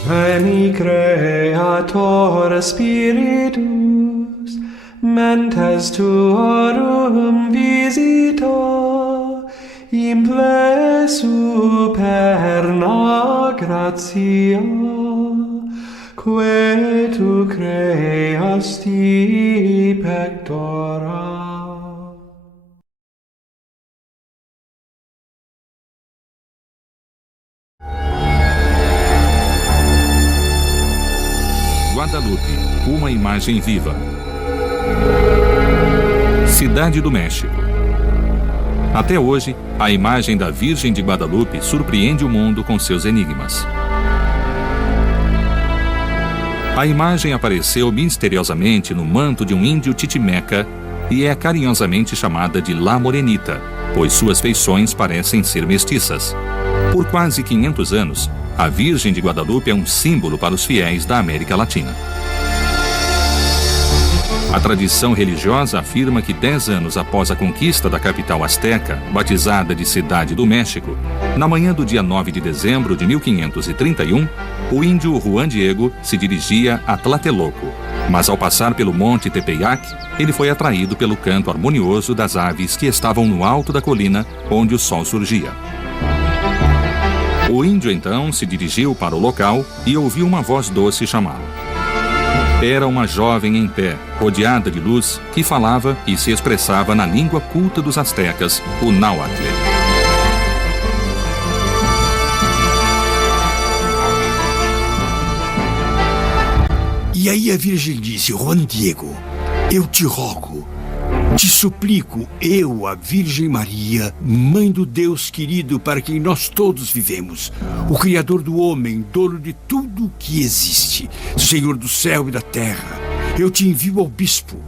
Veni Creator Spiritus, mentes tuorum visita, imple superna gratia, que tu creasti pectora. Guadalupe, uma imagem viva. Cidade do México. Até hoje, a imagem da Virgem de Guadalupe surpreende o mundo com seus enigmas. A imagem apareceu misteriosamente no manto de um índio titimeca e é carinhosamente chamada de La Morenita, pois suas feições parecem ser mestiças. Por quase 500 anos, a Virgem de Guadalupe é um símbolo para os fiéis da América Latina. A tradição religiosa afirma que 10 anos após a conquista da capital asteca, batizada de Cidade do México, na manhã do dia 9 de dezembro de 1531, o índio Juan Diego se dirigia a Tlatelolco, mas ao passar pelo Monte Tepeyac, ele foi atraído pelo canto harmonioso das aves que estavam no alto da colina onde o sol surgia. O índio então se dirigiu para o local e ouviu uma voz doce chamá-lo. Era uma jovem em pé, rodeada de luz, que falava e se expressava na língua culta dos astecas, o náhuatl. E aí a Virgem disse: Juan Diego, eu te rogo, te suplico, eu, a Virgem Maria, Mãe do Deus querido para quem nós todos vivemos, o Criador do homem, dono de tudo o que existe, Senhor do céu e da terra, eu te envio ao bispo.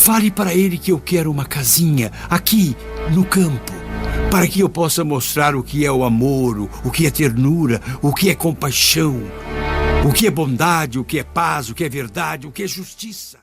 Fale para ele que eu quero uma casinha aqui no campo, para que eu possa mostrar o que é o amor, o que é ternura, o que é compaixão, o que é bondade, o que é paz, o que é verdade, o que é justiça.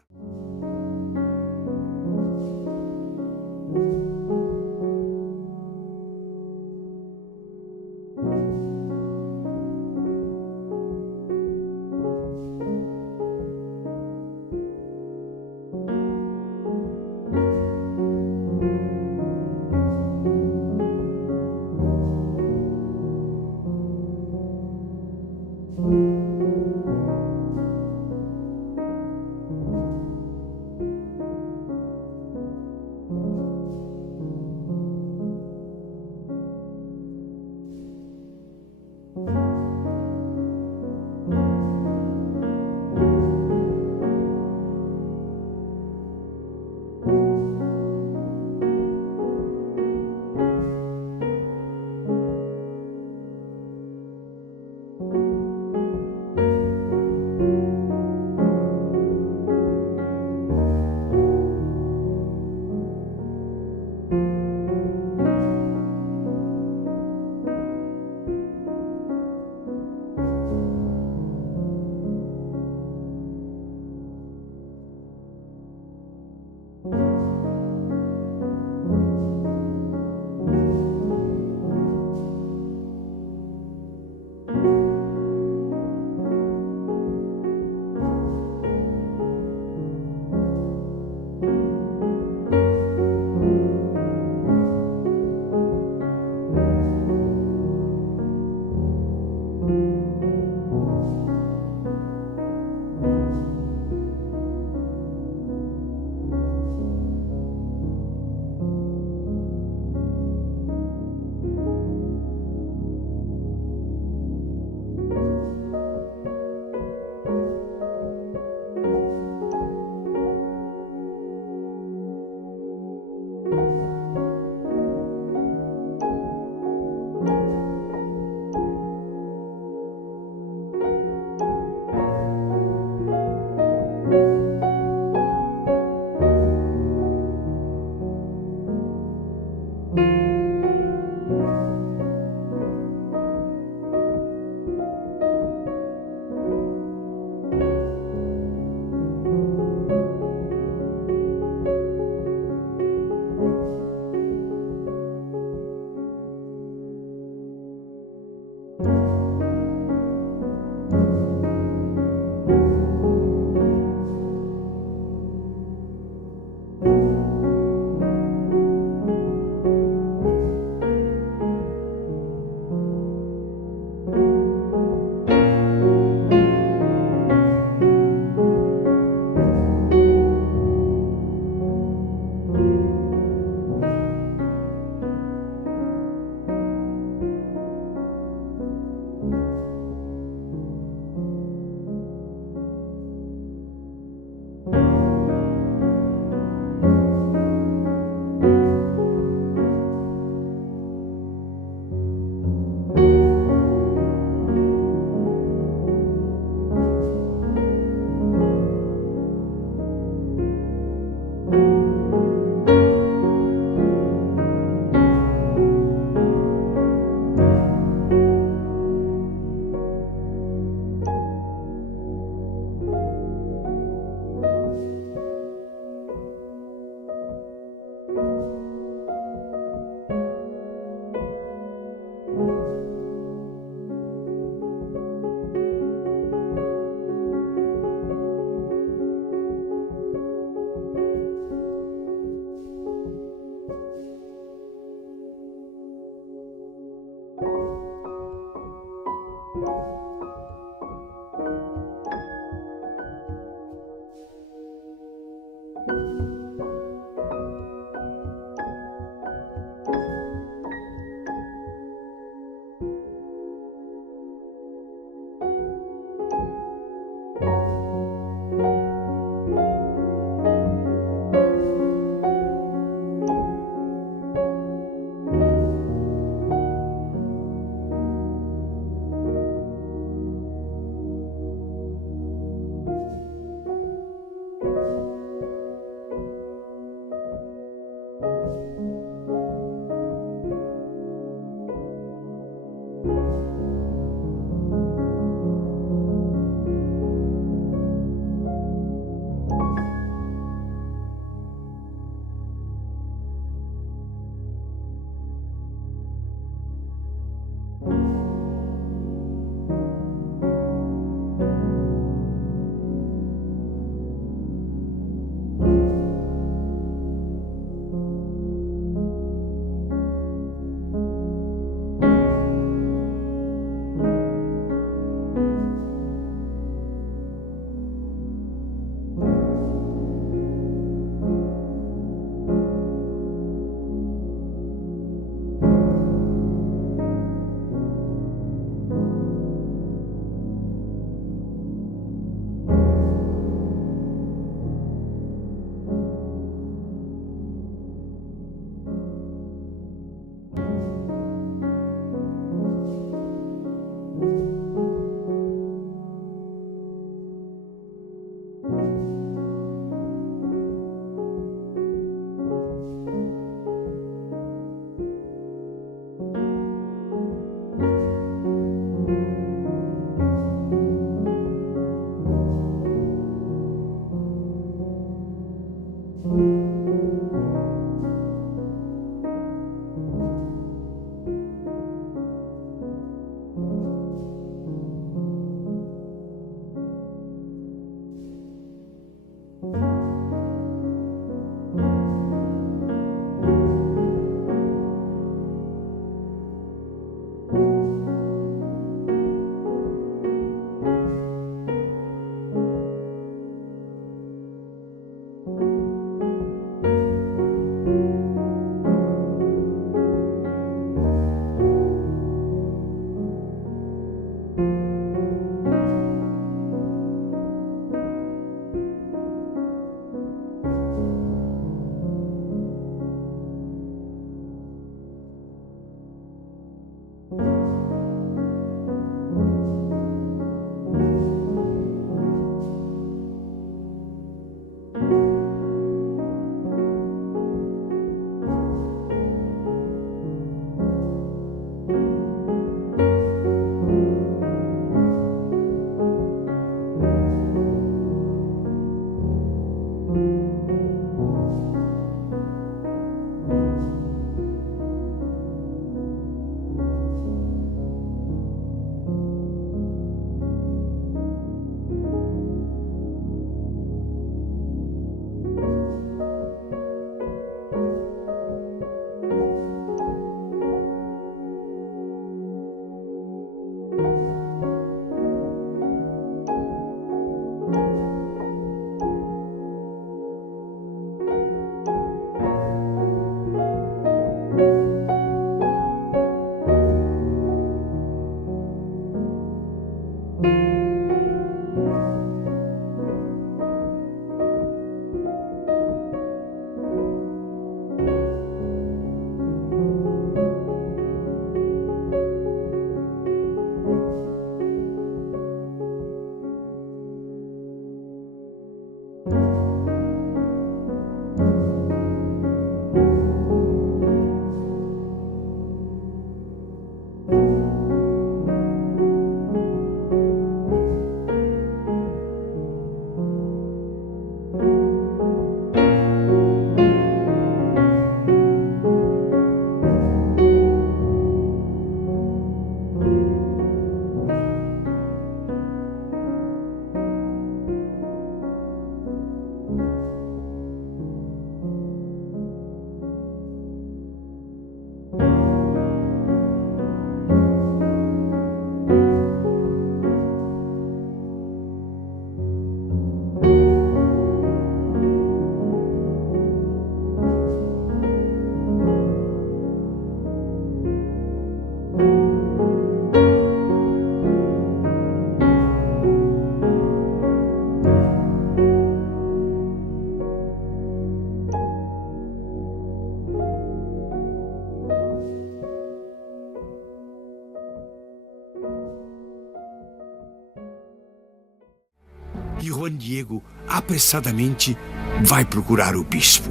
E Juan Diego apressadamente vai procurar o bispo.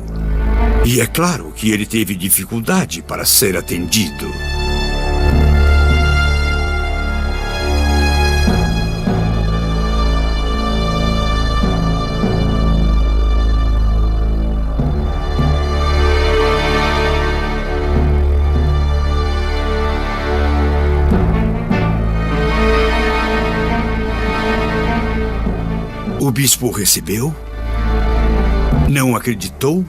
E é claro que ele teve dificuldade para ser atendido. O bispo o recebeu, não acreditou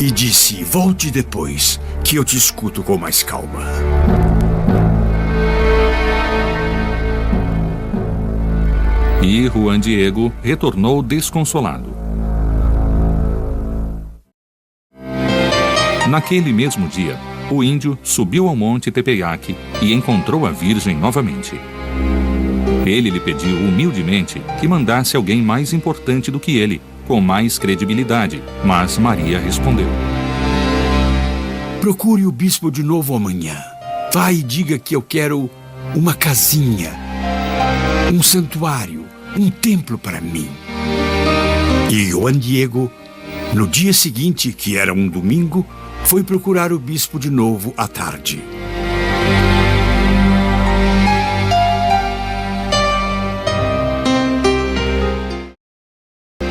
e disse: volte depois, que eu te escuto com mais calma. E Juan Diego retornou desconsolado. Naquele mesmo dia, o índio subiu ao monte Tepeyac e encontrou a Virgem novamente. Ele lhe pediu humildemente que mandasse alguém mais importante do que ele, com mais credibilidade, mas Maria respondeu: procure o bispo de novo amanhã. Vá e diga que eu quero uma casinha, um santuário, um templo para mim. E Juan Diego, no dia seguinte, que era um domingo, foi procurar o bispo de novo à tarde.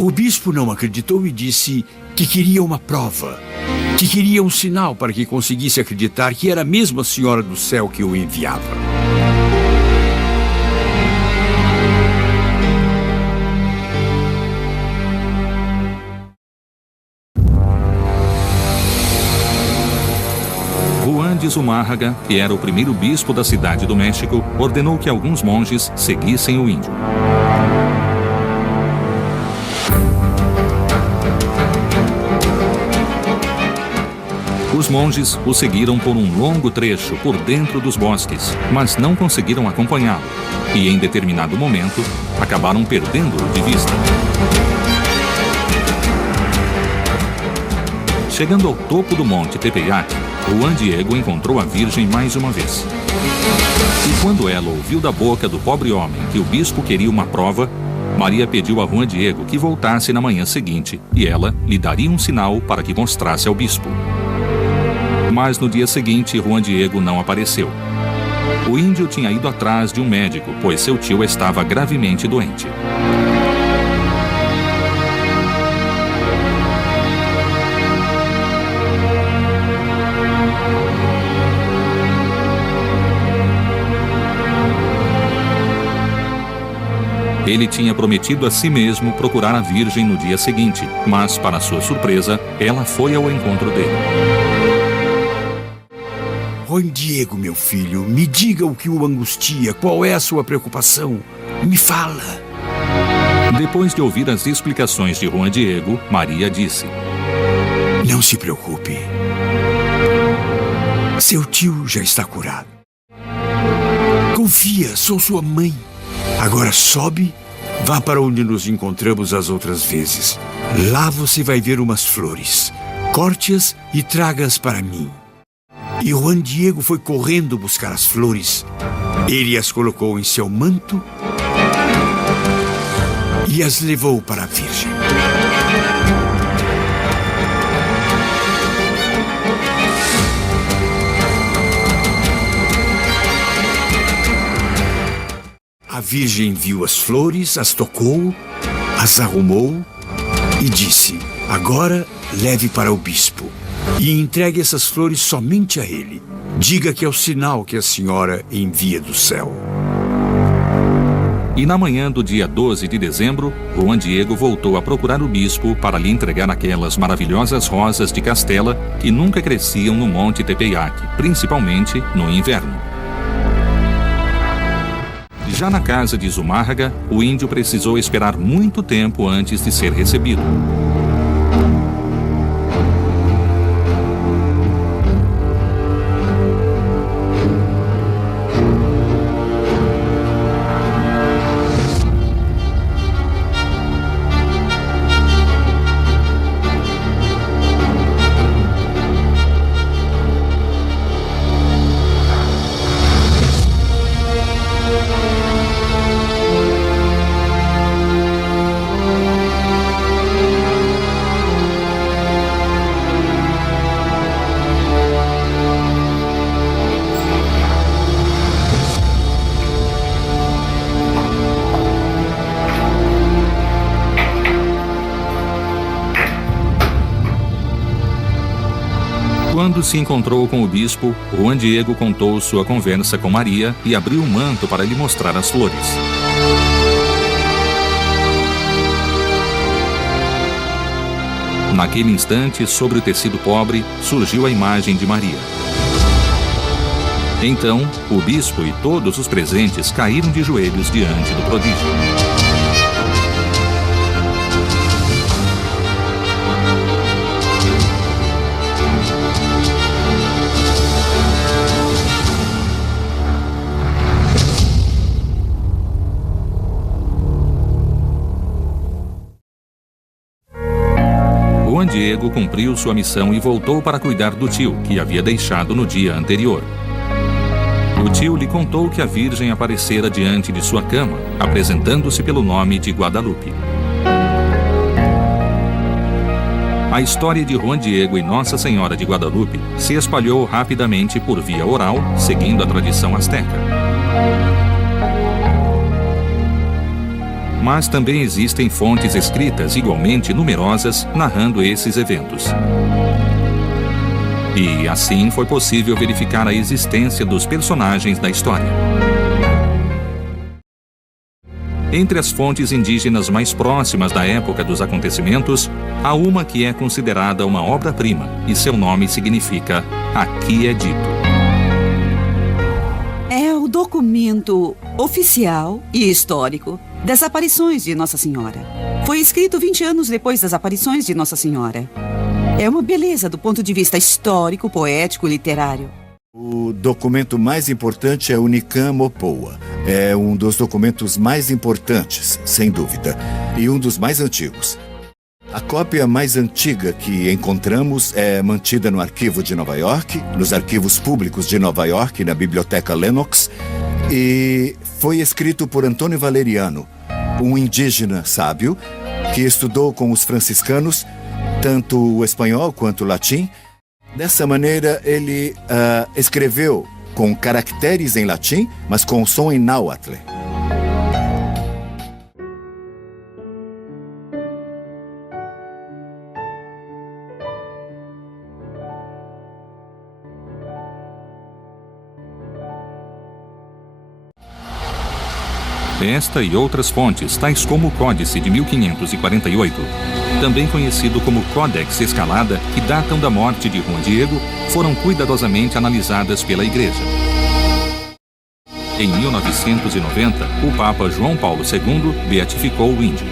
O bispo não acreditou e disse que queria uma prova, que queria um sinal para que conseguisse acreditar que era mesmo a Senhora do Céu que o enviava. Juan de Zumárraga, que era o primeiro bispo da cidade do México, ordenou que alguns monges seguissem o índio. Os monges o seguiram por um longo trecho por dentro dos bosques, mas não conseguiram acompanhá-lo, e em determinado momento acabaram perdendo-o de vista. Chegando ao topo do monte Tepeyac, Juan Diego encontrou a Virgem mais uma vez. E quando ela ouviu da boca do pobre homem que o bispo queria uma prova, Maria pediu a Juan Diego que voltasse na manhã seguinte e ela lhe daria um sinal para que mostrasse ao bispo. Mas no dia seguinte, Juan Diego não apareceu. O índio tinha ido atrás de um médico, pois seu tio estava gravemente doente. Ele tinha prometido a si mesmo procurar a Virgem no dia seguinte, mas, para sua surpresa, ela foi ao encontro dele. Juan Diego, meu filho, me diga o que o angustia, qual é a sua preocupação? Me fala. Depois de ouvir as explicações de Juan Diego, Maria disse: não se preocupe. Seu tio já está curado. Confia, sou sua mãe. Agora sobe, vá para onde nos encontramos as outras vezes. Lá você vai ver umas flores. Corte-as e traga-as para mim. E Juan Diego foi correndo buscar as flores. Ele as colocou em seu manto e as levou para a Virgem. A Virgem viu as flores, as tocou, as arrumou e disse: agora leve para o bispo e entregue essas flores somente a ele. Diga que é o sinal que a senhora envia do céu. E na manhã do dia 12 de dezembro, Juan Diego voltou a procurar o bispo para lhe entregar aquelas maravilhosas rosas de castela que nunca cresciam no monte Tepeyac, principalmente no inverno. Já na casa de Zumárraga, o índio precisou esperar muito tempo antes de ser recebido. Quando se encontrou com o bispo, Juan Diego contou sua conversa com Maria e abriu o manto para lhe mostrar as flores. Naquele instante, sobre o tecido pobre, surgiu a imagem de Maria. Então, o bispo e todos os presentes caíram de joelhos diante do prodígio. Juan Diego cumpriu sua missão e voltou para cuidar do tio, que havia deixado no dia anterior. O tio lhe contou que a Virgem aparecera diante de sua cama, apresentando-se pelo nome de Guadalupe. A história de Juan Diego e Nossa Senhora de Guadalupe se espalhou rapidamente por via oral, seguindo a tradição asteca. Mas também existem fontes escritas igualmente numerosas narrando esses eventos. E assim foi possível verificar a existência dos personagens da história. Entre as fontes indígenas mais próximas da época dos acontecimentos, há uma que é considerada uma obra-prima e seu nome significa Aqui é Dito. É o documento oficial e histórico das aparições de Nossa Senhora. Foi escrito 20 anos depois das aparições de Nossa Senhora. É uma beleza do ponto de vista histórico, poético e literário. O documento mais importante é o Nicam Mopoa. É um dos documentos mais importantes, sem dúvida, e um dos mais antigos. A cópia mais antiga que encontramos é mantida no arquivo de Nova York, nos arquivos públicos de Nova York, na Biblioteca Lenox, e foi escrito por Antônio Valeriano, um indígena sábio que estudou com os franciscanos tanto o espanhol quanto o latim. Dessa maneira, ele escreveu com caracteres em latim, mas com som em náhuatl. Esta e outras fontes, tais como o Códice de 1548, também conhecido como Codex Escalada, que datam da morte de Juan Diego, foram cuidadosamente analisadas pela Igreja. Em 1990, o Papa João Paulo II beatificou o índio.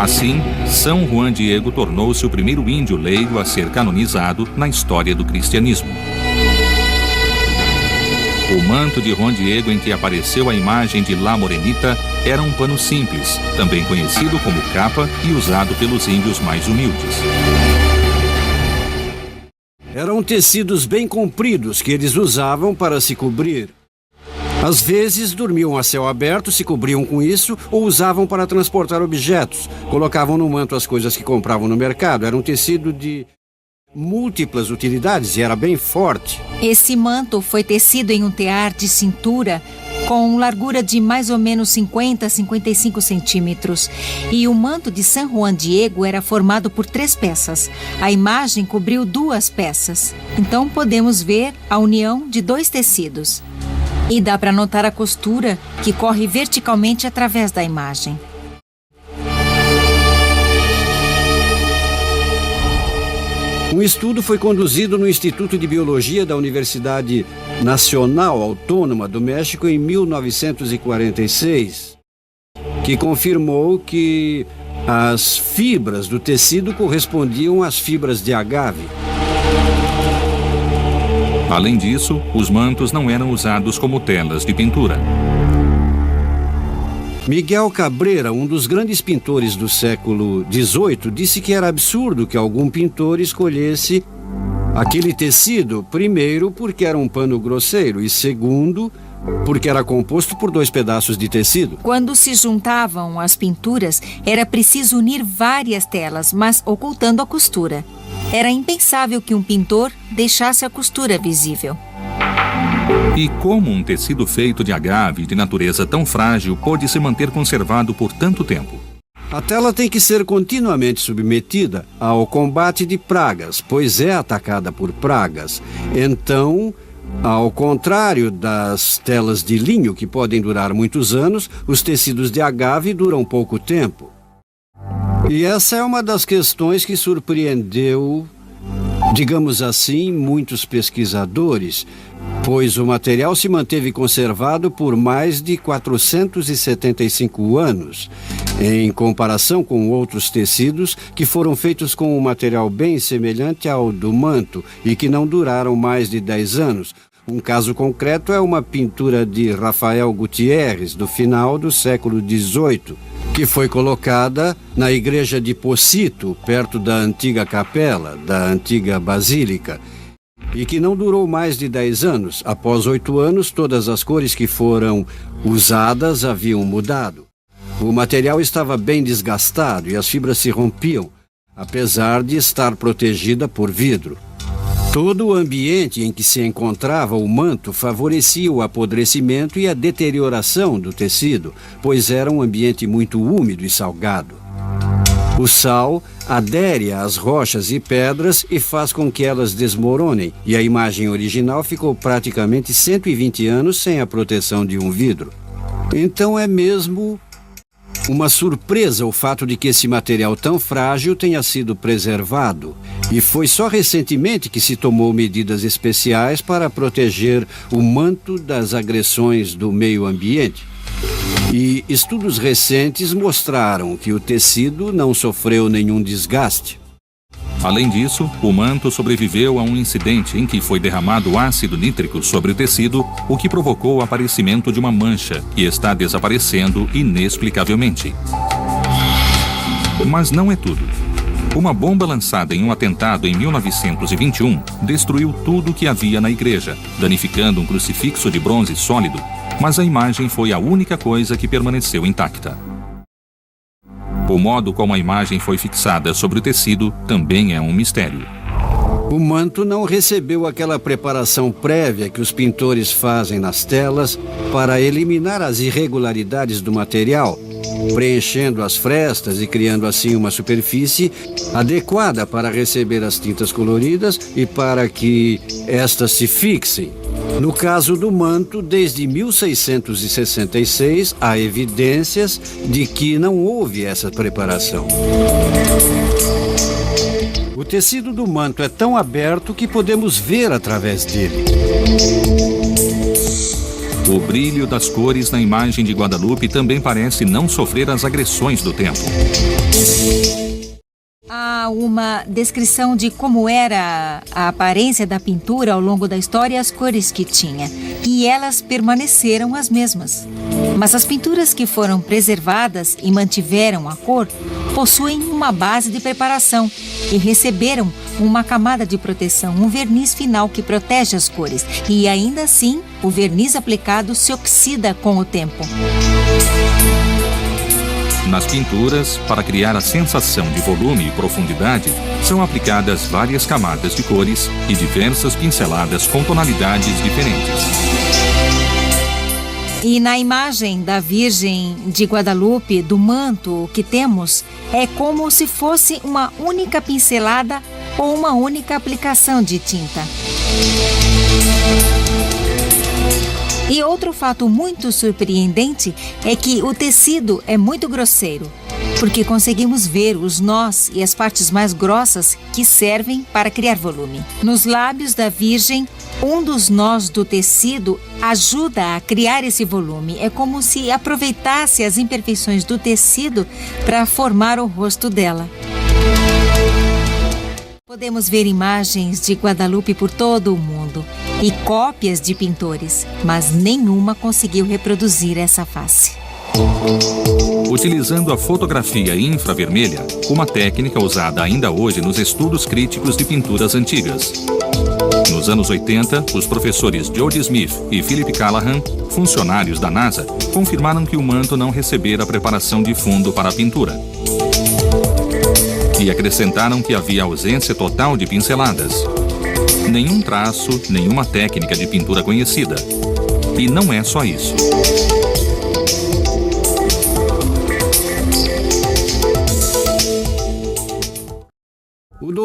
Assim, São Juan Diego tornou-se o primeiro índio leigo a ser canonizado na história do cristianismo. O manto de Juan Diego em que apareceu a imagem de La Morenita era um pano simples, também conhecido como capa e usado pelos índios mais humildes. Eram tecidos bem compridos que eles usavam para se cobrir. Às vezes dormiam a céu aberto, se cobriam com isso ou usavam para transportar objetos. Colocavam no manto as coisas que compravam no mercado. Era um tecido de múltiplas utilidades e era bem forte. Esse manto foi tecido em um tear de cintura com largura de mais ou menos 50 a 55 centímetros. E o manto de San Juan Diego era formado por 3 peças. A imagem cobriu 2 peças. Então podemos ver a união de 2 tecidos. E dá para notar a costura que corre verticalmente através da imagem. Um estudo foi conduzido no Instituto de Biologia da Universidade Nacional Autônoma do México em 1946, que confirmou que as fibras do tecido correspondiam às fibras de agave. Além disso, os mantos não eram usados como telas de pintura. Miguel Cabrera, um dos grandes pintores do século XVIII, disse que era absurdo que algum pintor escolhesse aquele tecido, primeiro, porque era um pano grosseiro e, segundo, porque era composto por 2 pedaços de tecido. Quando se juntavam as pinturas, era preciso unir várias telas, mas ocultando a costura. Era impensável que um pintor deixasse a costura visível. E como um tecido feito de agave de natureza tão frágil pôde se manter conservado por tanto tempo? A tela tem que ser continuamente submetida ao combate de pragas, pois é atacada por pragas. Então, ao contrário das telas de linho, que podem durar muitos anos, os tecidos de agave duram pouco tempo. E essa é uma das questões que surpreendeu, digamos assim, muitos pesquisadores, pois o material se manteve conservado por mais de 475 anos, em comparação com outros tecidos que foram feitos com um material bem semelhante ao do manto e que não duraram mais de 10 anos. Um caso concreto é uma pintura de Rafael Gutierrez, do final do século XVIII, que foi colocada na igreja de Pocito, perto da antiga capela, da antiga basílica, e que não durou mais de 10 anos. Após 8 anos, todas as cores que foram usadas haviam mudado. O material estava bem desgastado e as fibras se rompiam, apesar de estar protegida por vidro. Todo o ambiente em que se encontrava o manto favorecia o apodrecimento e a deterioração do tecido, pois era um ambiente muito úmido e salgado. O sal adere às rochas e pedras e faz com que elas desmoronem, e a imagem original ficou praticamente 120 anos sem a proteção de um vidro. Então é mesmo uma surpresa o fato de que esse material tão frágil tenha sido preservado, e foi só recentemente que se tomou medidas especiais para proteger o manto das agressões do meio ambiente. E estudos recentes mostraram que o tecido não sofreu nenhum desgaste. Além disso, o manto sobreviveu a um incidente em que foi derramado ácido nítrico sobre o tecido, o que provocou o aparecimento de uma mancha que está desaparecendo inexplicavelmente. Mas não é tudo. Uma bomba lançada em um atentado em 1921 destruiu tudo o que havia na igreja, danificando um crucifixo de bronze sólido, mas a imagem foi a única coisa que permaneceu intacta. O modo como a imagem foi fixada sobre o tecido também é um mistério. O manto não recebeu aquela preparação prévia que os pintores fazem nas telas para eliminar as irregularidades do material, preenchendo as frestas e criando assim uma superfície adequada para receber as tintas coloridas e para que estas se fixem. No caso do manto, desde 1666, há evidências de que não houve essa preparação. O tecido do manto é tão aberto que podemos ver através dele. O brilho das cores na imagem de Guadalupe também parece não sofrer as agressões do tempo. Há uma descrição de como era a aparência da pintura ao longo da história e as cores que tinha. E elas permaneceram as mesmas. Mas as pinturas que foram preservadas e mantiveram a cor possuem uma base de preparação e receberam uma camada de proteção, um verniz final que protege as cores. E ainda assim, o verniz aplicado se oxida com o tempo. Nas pinturas, para criar a sensação de volume e profundidade, são aplicadas várias camadas de cores e diversas pinceladas com tonalidades diferentes. E na imagem da Virgem de Guadalupe, do manto que temos, é como se fosse uma única pincelada ou uma única aplicação de tinta. E outro fato muito surpreendente é que o tecido é muito grosseiro, porque conseguimos ver os nós e as partes mais grossas que servem para criar volume. Nos lábios da Virgem, um dos nós do tecido ajuda a criar esse volume. É como se aproveitasse as imperfeições do tecido para formar o rosto dela. Podemos ver imagens de Guadalupe por todo o mundo e cópias de pintores, mas nenhuma conseguiu reproduzir essa face. Utilizando a fotografia infravermelha, uma técnica usada ainda hoje nos estudos críticos de pinturas antigas. Nos anos 80, os professores Jody Smith e Philip Callahan, funcionários da NASA, confirmaram que o manto não recebera preparação de fundo para a pintura. E acrescentaram que havia ausência total de pinceladas. Nenhum traço, nenhuma técnica de pintura conhecida. E não é só isso.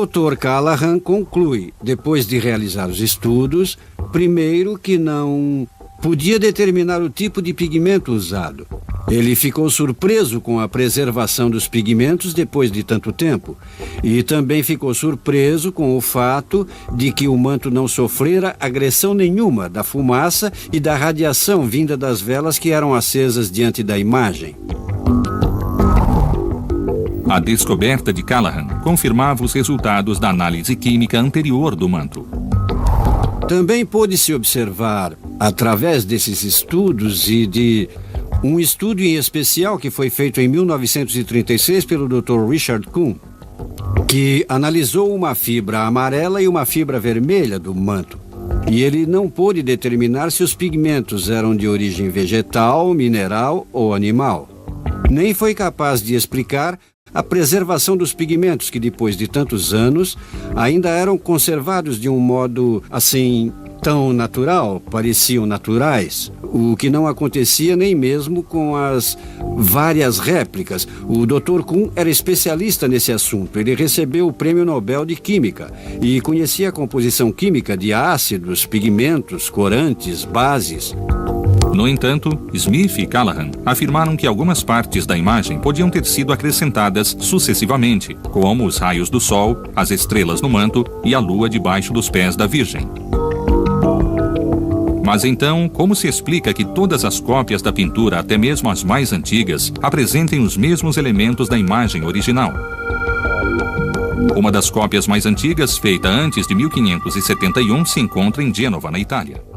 Dr. Callahan conclui, depois de realizar os estudos, primeiro que não podia determinar o tipo de pigmento usado. Ele ficou surpreso com a preservação dos pigmentos depois de tanto tempo. E também ficou surpreso com o fato de que o manto não sofrera agressão nenhuma da fumaça e da radiação vinda das velas que eram acesas diante da imagem. A descoberta de Callahan confirmava os resultados da análise química anterior do manto. Também pôde-se observar, através desses estudos e de um estudo em especial que foi feito em 1936 pelo Dr. Richard Kuhn, que analisou uma fibra amarela e uma fibra vermelha do manto. E ele não pôde determinar se os pigmentos eram de origem vegetal, mineral ou animal. Nem foi capaz de explicar a preservação dos pigmentos que, depois de tantos anos, ainda eram conservados de um modo, assim, tão natural, pareciam naturais, o que não acontecia nem mesmo com as várias réplicas. O Dr. Kuhn era especialista nesse assunto. Ele recebeu o Prêmio Nobel de Química e conhecia a composição química de ácidos, pigmentos, corantes, bases. No entanto, Smith e Callahan afirmaram que algumas partes da imagem podiam ter sido acrescentadas sucessivamente, como os raios do sol, as estrelas no manto e a lua debaixo dos pés da Virgem. Mas então, como se explica que todas as cópias da pintura, até mesmo as mais antigas, apresentem os mesmos elementos da imagem original? Uma das cópias mais antigas, feita antes de 1571, se encontra em Gênova, na Itália.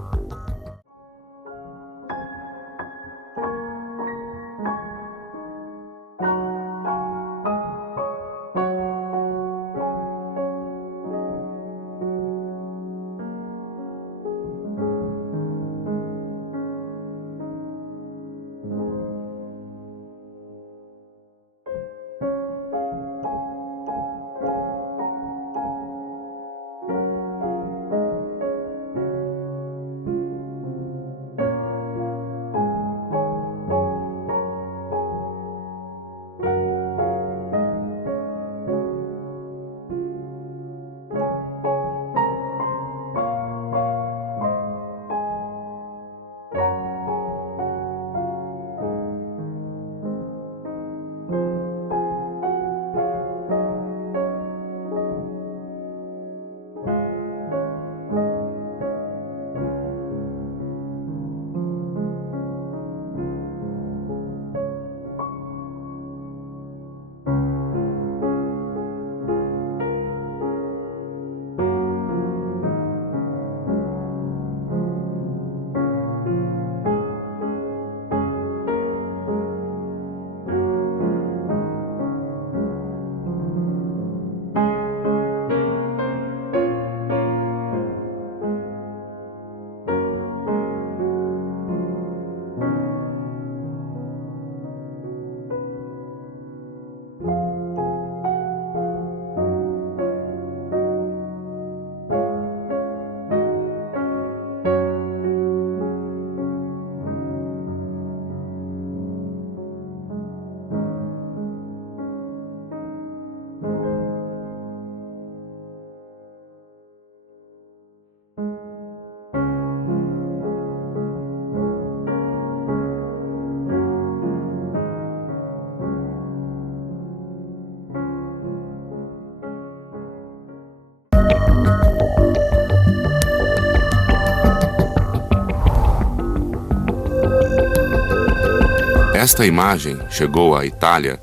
Esta imagem chegou à Itália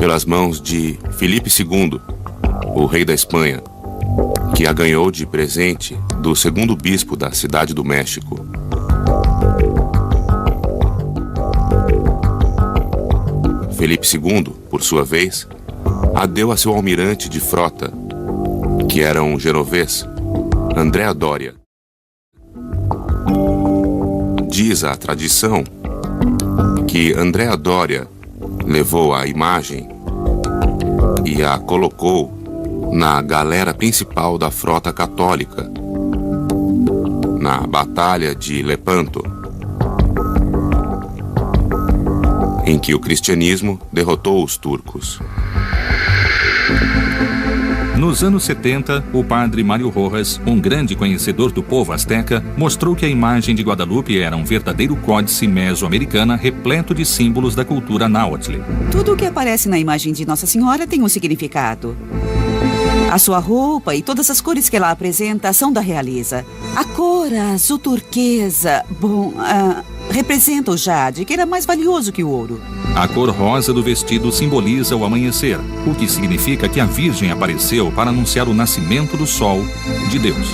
pelas mãos de Filipe II, o rei da Espanha, que a ganhou de presente do segundo bispo da Cidade do México. Filipe II, por sua vez, a deu a seu almirante de frota, que era um genovês, Andrea Doria. Diz a tradição que Andrea Doria levou a imagem e a colocou na galera principal da frota católica, na Batalha de Lepanto, em que o cristianismo derrotou os turcos. Nos anos 70, o padre Mário Rojas, um grande conhecedor do povo asteca, mostrou que a imagem de Guadalupe era um verdadeiro códice mesoamericana repleto de símbolos da cultura náhuatl. Tudo o que aparece na imagem de Nossa Senhora tem um significado. A sua roupa e todas as cores que ela apresenta são da realeza. A cor azul turquesa, representa o jade, que era mais valioso que o ouro. A cor rosa do vestido simboliza o amanhecer, o que significa que a Virgem apareceu para anunciar o nascimento do sol de Deus.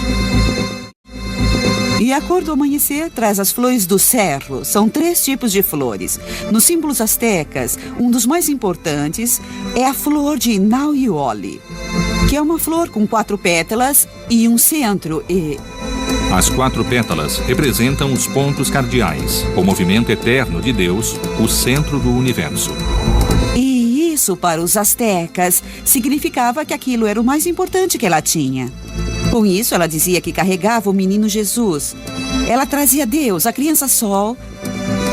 E a cor do amanhecer traz as flores do cerro. São 3 tipos de flores. Nos símbolos astecas, um dos mais importantes é a flor de Nauioli, que é uma flor com 4 pétalas e um centro As 4 pétalas representam os pontos cardeais, o movimento eterno de Deus, o centro do universo. E isso, para os astecas, significava que aquilo era o mais importante que ela tinha. Com isso, ela dizia que carregava o menino Jesus. Ela trazia Deus, a criança Sol,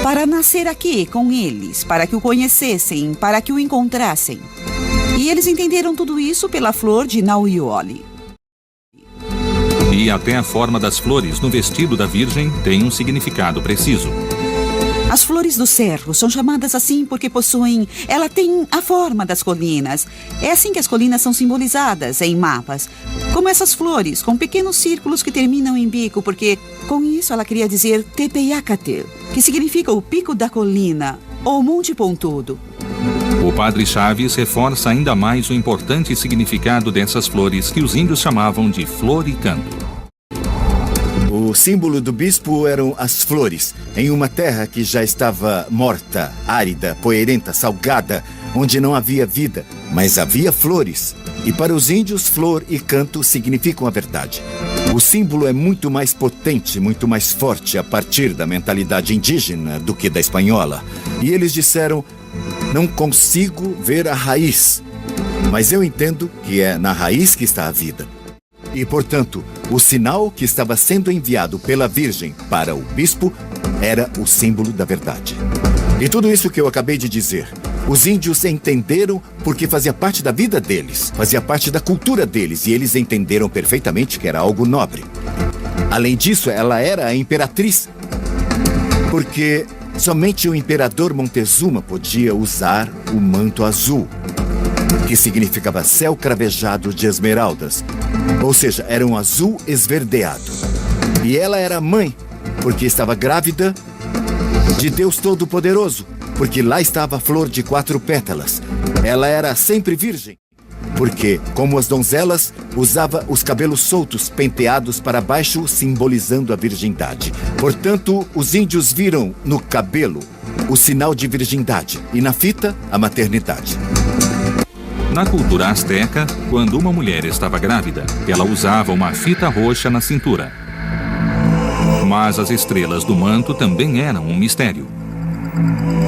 para nascer aqui com eles, para que o conhecessem, para que o encontrassem. E eles entenderam tudo isso pela flor de Nauioli. E até a forma das flores no vestido da Virgem tem um significado preciso. As flores do cerro são chamadas assim porque possuem... Ela tem a forma das colinas. É assim que as colinas são simbolizadas em mapas. Como essas flores, com pequenos círculos que terminam em bico, porque com isso ela queria dizer Tepeyacatel, que significa o pico da colina, ou monte pontudo. O padre Chaves reforça ainda mais o importante significado dessas flores que os índios chamavam de flor e canto. O símbolo do bispo eram as flores, em uma terra que já estava morta, árida, poeirenta, salgada, onde não havia vida, mas havia flores. E para os índios, flor e canto significam a verdade. O símbolo é muito mais potente, muito mais forte a partir da mentalidade indígena do que da espanhola. E eles disseram: não consigo ver a raiz, mas eu entendo que é na raiz que está a vida. E, portanto, o sinal que estava sendo enviado pela Virgem para o bispo era o símbolo da verdade. E tudo isso que eu acabei de dizer, os índios entenderam porque fazia parte da vida deles, fazia parte da cultura deles, e eles entenderam perfeitamente que era algo nobre. Além disso, ela era a imperatriz, porque somente o imperador Montezuma podia usar o manto azul, que significava céu cravejado de esmeraldas, ou seja, era um azul esverdeado. E ela era mãe, porque estava grávida de Deus Todo-Poderoso, porque lá estava a flor de 4 pétalas. Ela era sempre virgem, porque, como as donzelas, usava os cabelos soltos, penteados para baixo, simbolizando a virgindade. Portanto, os índios viram no cabelo o sinal de virgindade e na fita, a maternidade. Na cultura asteca, quando uma mulher estava grávida, ela usava uma fita roxa na cintura. Mas as estrelas do manto também eram um mistério.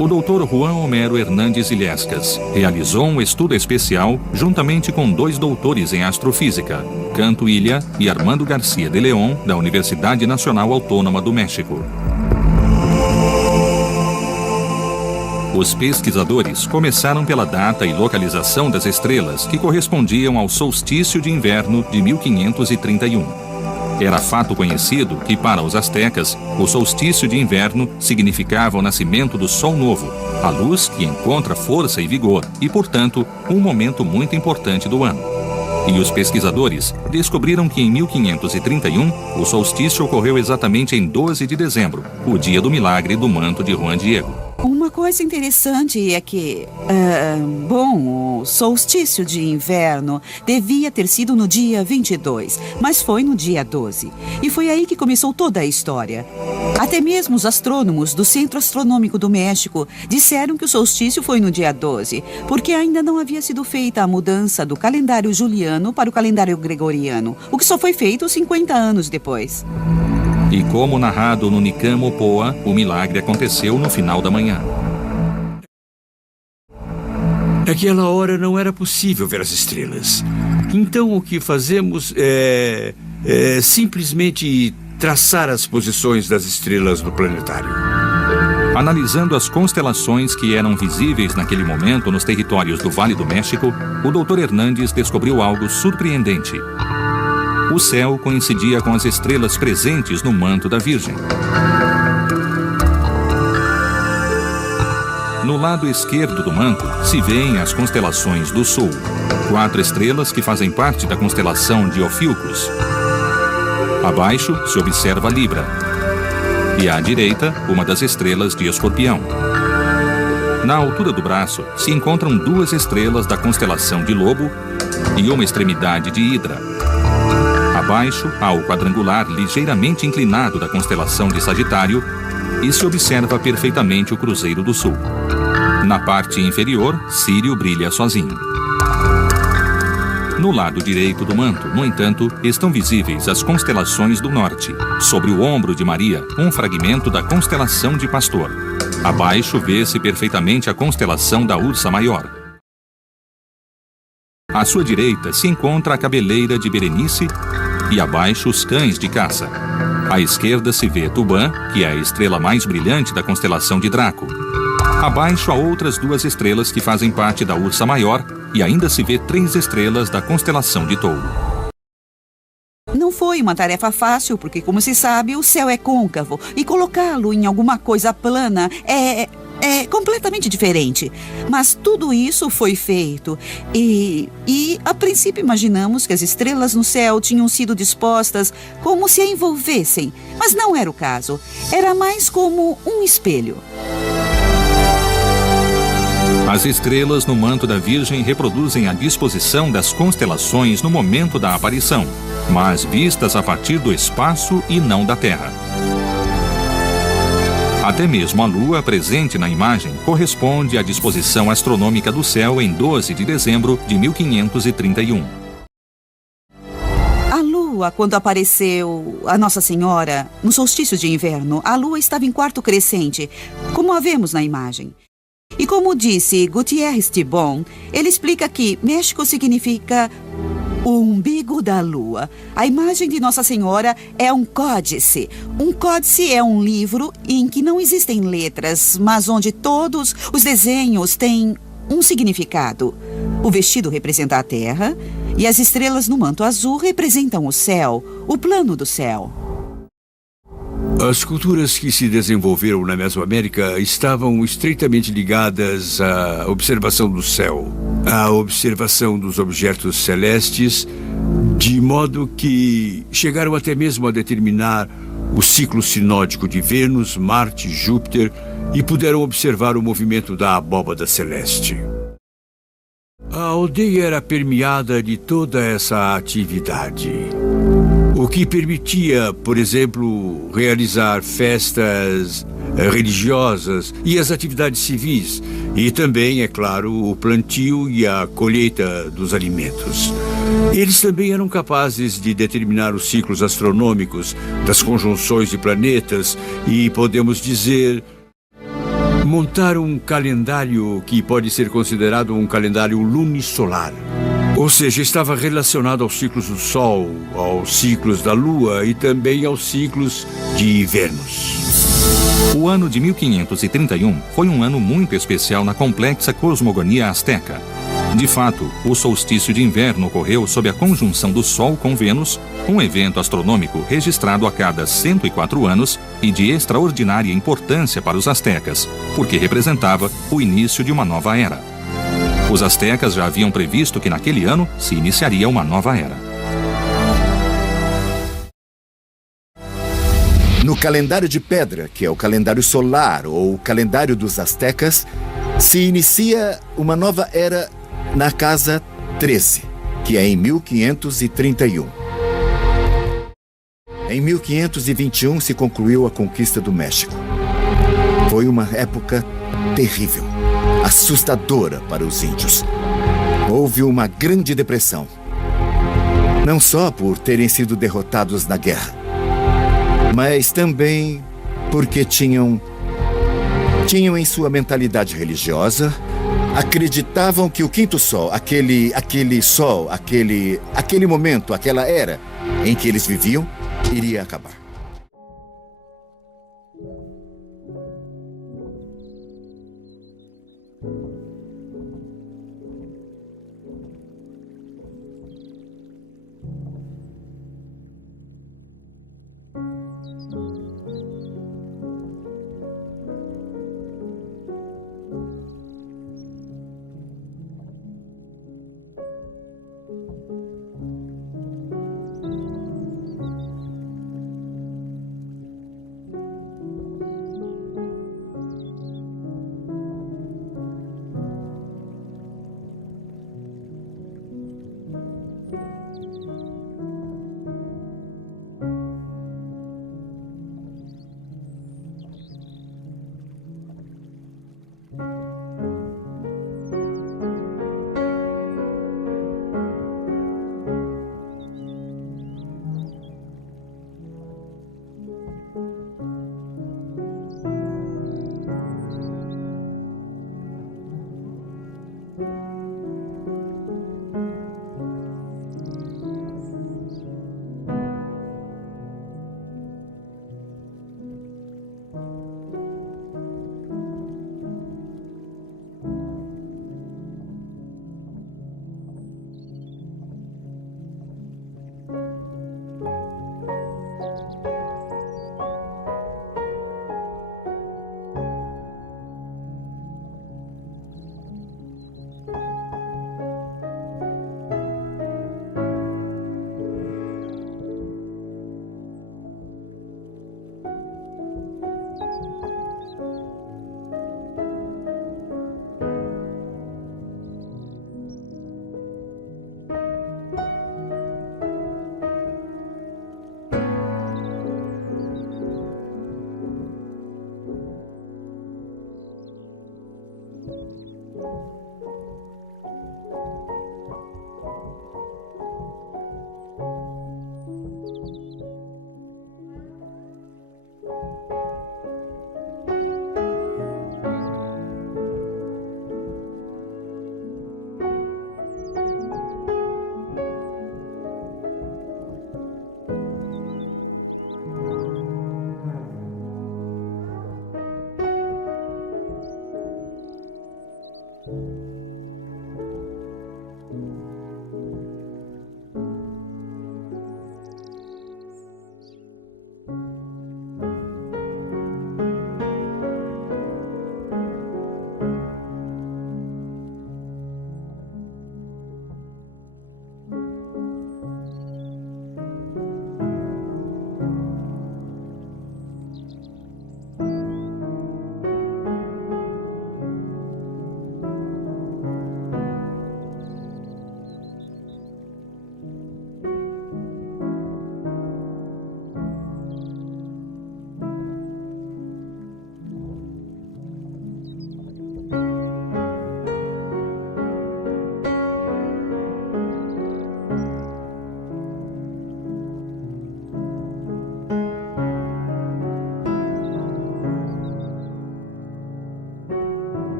O Dr. Juan Homero Hernandes Illescas realizou um estudo especial juntamente com 2 doutores em astrofísica, Canto Ilha e Armando Garcia de León, da Universidade Nacional Autônoma do México. Os pesquisadores começaram pela data e localização das estrelas que correspondiam ao solstício de inverno de 1531. Era fato conhecido que, para os astecas, o solstício de inverno significava o nascimento do Sol Novo, a luz que encontra força e vigor e, portanto, um momento muito importante do ano. E os pesquisadores descobriram que em 1531 o solstício ocorreu exatamente em 12 de dezembro, o dia do milagre do manto de Juan Diego. Uma coisa interessante é que, o solstício de inverno devia ter sido no dia 22, mas foi no dia 12. E foi aí que começou toda a história. Até mesmo os astrônomos do Centro Astronômico do México disseram que o solstício foi no dia 12, porque ainda não havia sido feita a mudança do calendário juliano para o calendário gregoriano, o que só foi feito 50 anos depois. E como narrado no Nicam Opoa, o milagre aconteceu no final da manhã. Naquela hora não era possível ver as estrelas. Então o que fazemos é simplesmente traçar as posições das estrelas no planetário. Analisando as constelações que eram visíveis naquele momento nos territórios do Vale do México, o Dr. Hernandes descobriu algo surpreendente. O céu coincidia com as estrelas presentes no manto da Virgem. No lado esquerdo do manto se veem as constelações do Sul, 4 estrelas que fazem parte da constelação de Ophiuchus. Abaixo se observa Libra e à direita uma das estrelas de Escorpião. Na altura do braço se encontram 2 estrelas da constelação de Lobo e uma extremidade de Hidra. Abaixo há o quadrangular ligeiramente inclinado da constelação de Sagitário e se observa perfeitamente o Cruzeiro do Sul. Na parte inferior, Sírio brilha sozinho. No lado direito do manto, no entanto, estão visíveis as constelações do norte. Sobre o ombro de Maria, um fragmento da constelação de Pastor. Abaixo vê-se perfeitamente a constelação da Ursa Maior. À sua direita se encontra a cabeleira de Berenice e abaixo os cães de caça. À esquerda se vê Tubã, que é a estrela mais brilhante da constelação de Draco. Abaixo há outras 2 estrelas que fazem parte da Ursa Maior e ainda se vê 3 estrelas da constelação de Touro. Não foi uma tarefa fácil, porque, como se sabe, o céu é côncavo e colocá-lo em alguma coisa plana é completamente diferente. Mas tudo isso foi feito e a princípio imaginamos que as estrelas no céu tinham sido dispostas como se a envolvessem, mas não era o caso. Era mais como um espelho. As estrelas no manto da Virgem reproduzem a disposição das constelações no momento da aparição, mas vistas a partir do espaço e não da Terra. Até mesmo a Lua, presente na imagem, corresponde à disposição astronômica do céu em 12 de dezembro de 1531. A Lua, quando apareceu a Nossa Senhora, no solstício de inverno, a Lua estava em quarto crescente, como a vemos na imagem. E como disse Gutierrez Tibon, ele explica que México significa o umbigo da lua. A imagem de Nossa Senhora é um códice. Um códice é um livro em que não existem letras, mas onde todos os desenhos têm um significado. O vestido representa a terra e as estrelas no manto azul representam o céu, o plano do céu. As culturas que se desenvolveram na Mesoamérica estavam estreitamente ligadas à observação do céu, à observação dos objetos celestes, de modo que chegaram até mesmo a determinar o ciclo sinódico de Vênus, Marte, Júpiter e puderam observar o movimento da abóbada celeste. A aldeia era permeada de toda essa atividade, o que permitia, por exemplo, realizar festas religiosas e as atividades civis, e também, é claro, o plantio e a colheita dos alimentos. Eles também eram capazes de determinar os ciclos astronômicos das conjunções de planetas e, podemos dizer, montar um calendário que pode ser considerado um calendário lunisolar. Ou seja, estava relacionado aos ciclos do Sol, aos ciclos da Lua e também aos ciclos de Vênus. O ano de 1531 foi um ano muito especial na complexa cosmogonia asteca. De fato, o solstício de inverno ocorreu sob a conjunção do Sol com Vênus, um evento astronômico registrado a cada 104 anos e de extraordinária importância para os astecas, porque representava o início de uma nova era. Os astecas já haviam previsto que naquele ano se iniciaria uma nova era. No calendário de pedra, que é o calendário solar ou o calendário dos astecas, se inicia uma nova era na casa 13, que é em 1531. Em 1521 se concluiu a conquista do México. Foi uma época terrível, assustadora para os índios. Houve uma grande depressão. Não só por terem sido derrotados na guerra, mas também porque tinham em sua mentalidade religiosa, acreditavam que o quinto sol, aquele momento, aquela era em que eles viviam, iria acabar.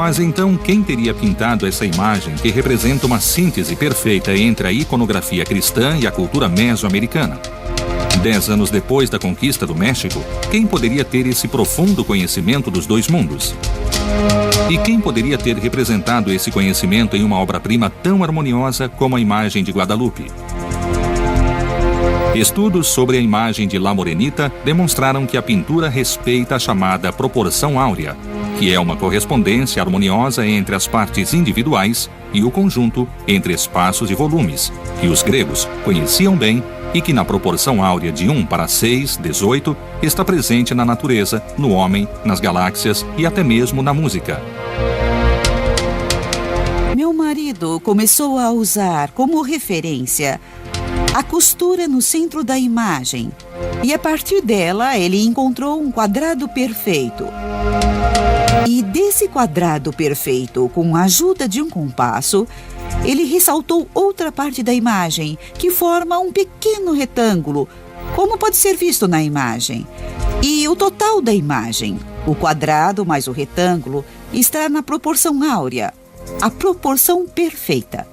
Mas então, quem teria pintado essa imagem que representa uma síntese perfeita entre a iconografia cristã e a cultura mesoamericana? 10 anos depois da conquista do México, quem poderia ter esse profundo conhecimento dos dois mundos? E quem poderia ter representado esse conhecimento em uma obra-prima tão harmoniosa como a imagem de Guadalupe? Estudos sobre a imagem de La Morenita demonstraram que a pintura respeita a chamada proporção áurea, que é uma correspondência harmoniosa entre as partes individuais e o conjunto entre espaços e volumes, que os gregos conheciam bem e que na proporção áurea de 1:6, está presente na natureza, no homem, nas galáxias e até mesmo na música. Meu marido começou a usar como referência a costura no centro da imagem e a partir dela ele encontrou um quadrado perfeito. E desse quadrado perfeito, com a ajuda de um compasso, ele ressaltou outra parte da imagem, que forma um pequeno retângulo, como pode ser visto na imagem. E o total da imagem, o quadrado mais o retângulo, está na proporção áurea, a proporção perfeita.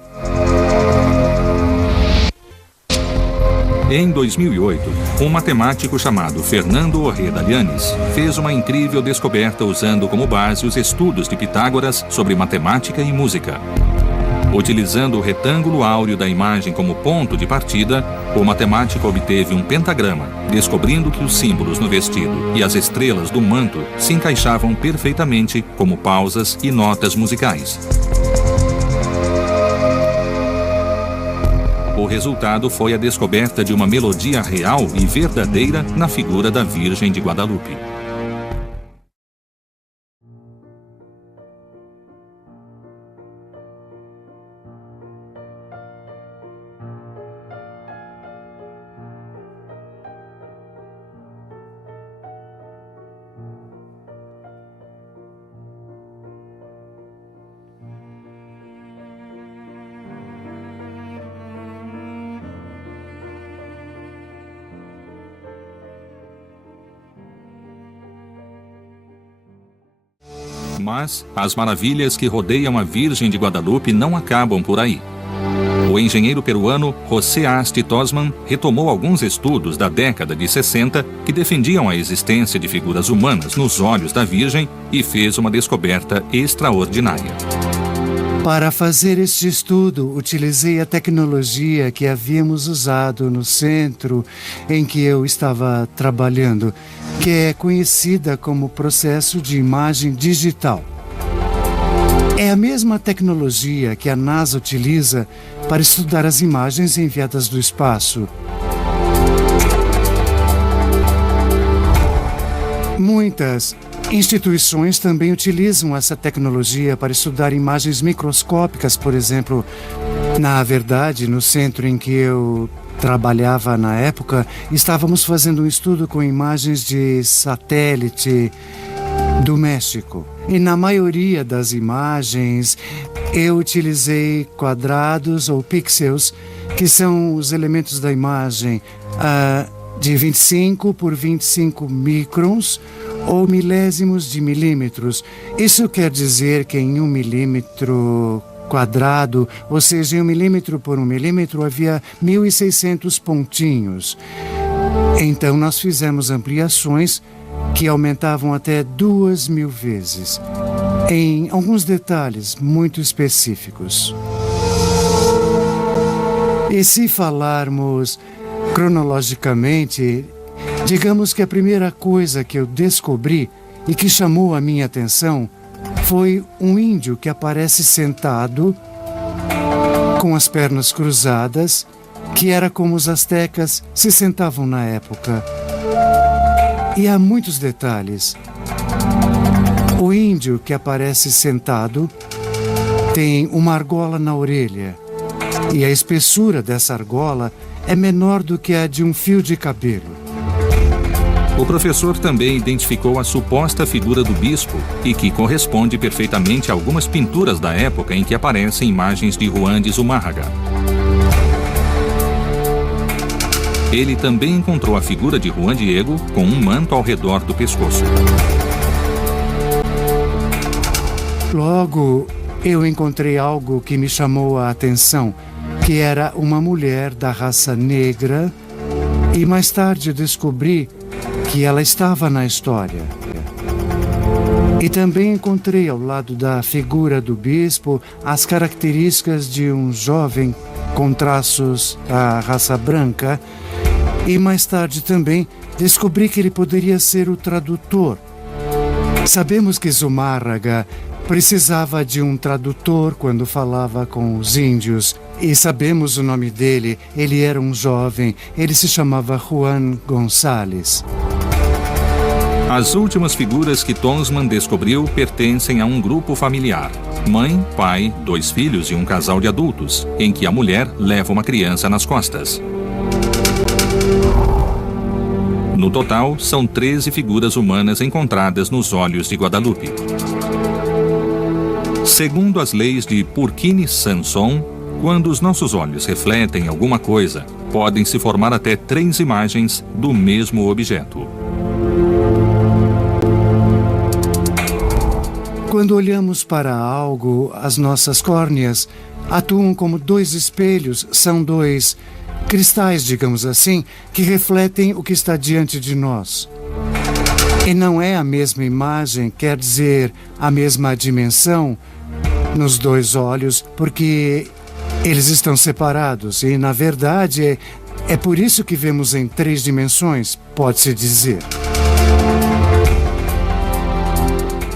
Em 2008, um matemático chamado Fernando Ojeda Llanes fez uma incrível descoberta usando como base os estudos de Pitágoras sobre matemática e música. Utilizando o retângulo áureo da imagem como ponto de partida, o matemático obteve um pentagrama, descobrindo que os símbolos no vestido e as estrelas do manto se encaixavam perfeitamente como pausas e notas musicais. O resultado foi a descoberta de uma melodia real e verdadeira na figura da Virgem de Guadalupe. Mas as maravilhas que rodeiam a Virgem de Guadalupe não acabam por aí. O engenheiro peruano José Asti Tosman retomou alguns estudos da década de 60 que defendiam a existência de figuras humanas nos olhos da Virgem e fez uma descoberta extraordinária. Para fazer este estudo, utilizei a tecnologia que havíamos usado no centro em que eu estava trabalhando, que é conhecida como processo de imagem digital. É a mesma tecnologia que a NASA utiliza para estudar as imagens enviadas do espaço. Muitas instituições também utilizam essa tecnologia para estudar imagens microscópicas, por exemplo. Na verdade, no centro em que eu trabalhava na época, estávamos fazendo um estudo com imagens de satélite do México. E na maioria das imagens, eu utilizei quadrados ou pixels, que são os elementos da imagem de 25 por 25 microns, ou milésimos de milímetros. Isso quer dizer que em 1 milímetro quadrado, ou seja, em 1 milímetro por 1 milímetro, havia 1.600 pontinhos. Então, nós fizemos ampliações que aumentavam até 2.000 vezes, em alguns detalhes muito específicos. E se falarmos cronologicamente, digamos que a primeira coisa que eu descobri e que chamou a minha atenção foi um índio que aparece sentado com as pernas cruzadas, que era como os astecas se sentavam na época. E há muitos detalhes. O índio que aparece sentado tem uma argola na orelha, e a espessura dessa argola é menor do que a de um fio de cabelo. O professor também identificou a suposta figura do bispo e que corresponde perfeitamente a algumas pinturas da época em que aparecem imagens de Juan de Zumárraga. Ele também encontrou a figura de Juan Diego com um manto ao redor do pescoço. Logo, eu encontrei algo que me chamou a atenção, que era uma mulher da raça negra, e mais tarde descobri que ela estava na história. E também encontrei ao lado da figura do bispo as características de um jovem com traços da raça branca, e mais tarde também descobri que ele poderia ser o tradutor. Sabemos que Zumárraga precisava de um tradutor quando falava com os índios, e sabemos o nome dele. Ele era um jovem, ele se chamava Juan Gonçalves. As últimas figuras que Tonsmann descobriu pertencem a um grupo familiar. Mãe, pai, 2 filhos e um casal de adultos, em que a mulher leva uma criança nas costas. No total, são 13 figuras humanas encontradas nos olhos de Guadalupe. Segundo as leis de Purkinje-Sanson, quando os nossos olhos refletem alguma coisa, podem se formar até 3 imagens do mesmo objeto. Quando olhamos para algo, as nossas córneas atuam como 2 espelhos, são 2 cristais, digamos assim, que refletem o que está diante de nós. E não é a mesma imagem, quer dizer, a mesma dimensão nos 2 olhos, porque eles estão separados e, na verdade, é por isso que vemos em 3 dimensões, pode-se dizer.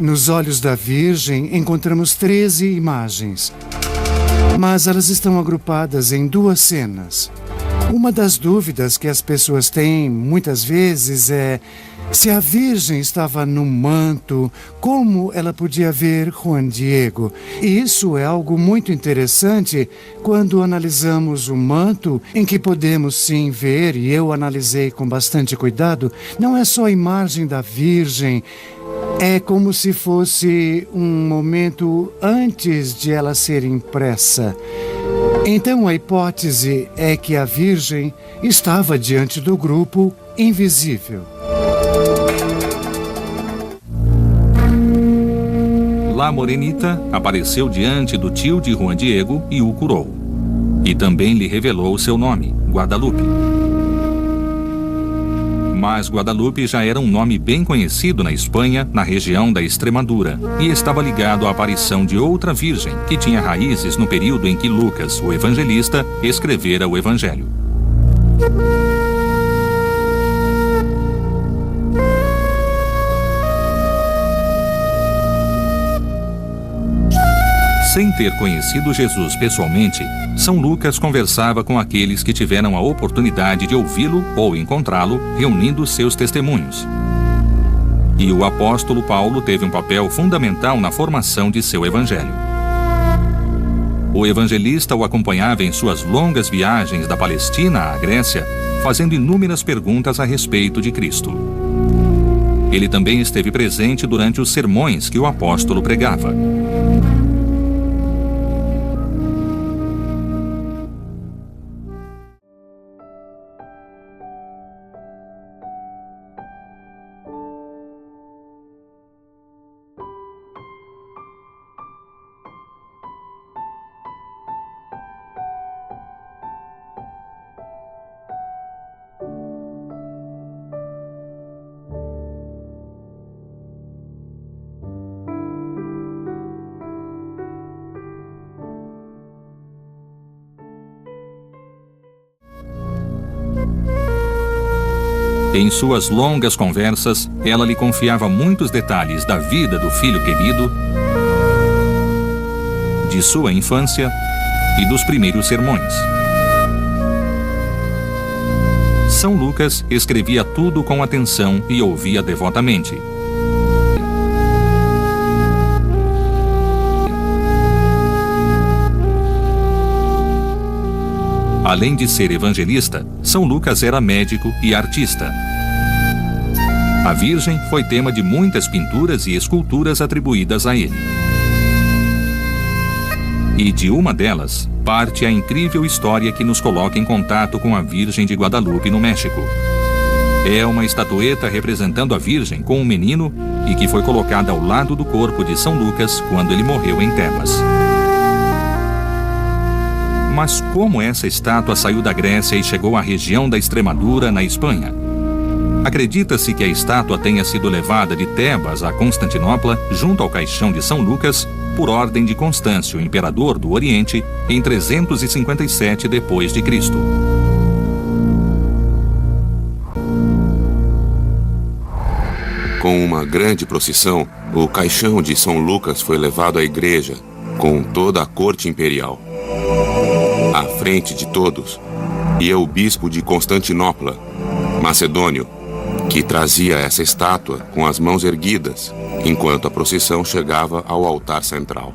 Nos olhos da Virgem encontramos 13 imagens, mas elas estão agrupadas em 2 cenas. Uma das dúvidas que as pessoas têm muitas vezes é se a Virgem estava no manto, como ela podia ver Juan Diego? E isso é algo muito interessante quando analisamos o manto, em que podemos sim ver, e eu analisei com bastante cuidado, não é só a imagem da Virgem, é como se fosse um momento antes de ela ser impressa. Então a hipótese é que a Virgem estava diante do grupo invisível. La Morenita apareceu diante do tio de Juan Diego e o curou. E também lhe revelou seu nome, Guadalupe. Mas Guadalupe já era um nome bem conhecido na Espanha, na região da Extremadura, e estava ligado à aparição de outra virgem, que tinha raízes no período em que Lucas, o evangelista, escrevera o Evangelho. Sem ter conhecido Jesus pessoalmente, São Lucas conversava com aqueles que tiveram a oportunidade de ouvi-lo ou encontrá-lo, reunindo seus testemunhos. E o apóstolo Paulo teve um papel fundamental na formação de seu evangelho. O evangelista o acompanhava em suas longas viagens da Palestina à Grécia, fazendo inúmeras perguntas a respeito de Cristo. Ele também esteve presente durante os sermões que o apóstolo pregava. Em suas longas conversas, ela lhe confiava muitos detalhes da vida do filho querido, de sua infância e dos primeiros sermões. São Lucas escrevia tudo com atenção e ouvia devotamente. Além de ser evangelista, São Lucas era médico e artista. A Virgem foi tema de muitas pinturas e esculturas atribuídas a ele. E de uma delas, parte a incrível história que nos coloca em contato com a Virgem de Guadalupe, no México. É uma estatueta representando a Virgem com um menino e que foi colocada ao lado do corpo de São Lucas quando ele morreu em Tebas. Mas como essa estátua saiu da Grécia e chegou à região da Extremadura, na Espanha? Acredita-se que a estátua tenha sido levada de Tebas a Constantinopla, junto ao caixão de São Lucas, por ordem de Constâncio, imperador do Oriente, em 357 d.C. Com uma grande procissão, o caixão de São Lucas foi levado à igreja, com toda a corte imperial. À frente de todos ia o bispo de Constantinopla, Macedônio, que trazia essa estátua com as mãos erguidas, enquanto a procissão chegava ao altar central.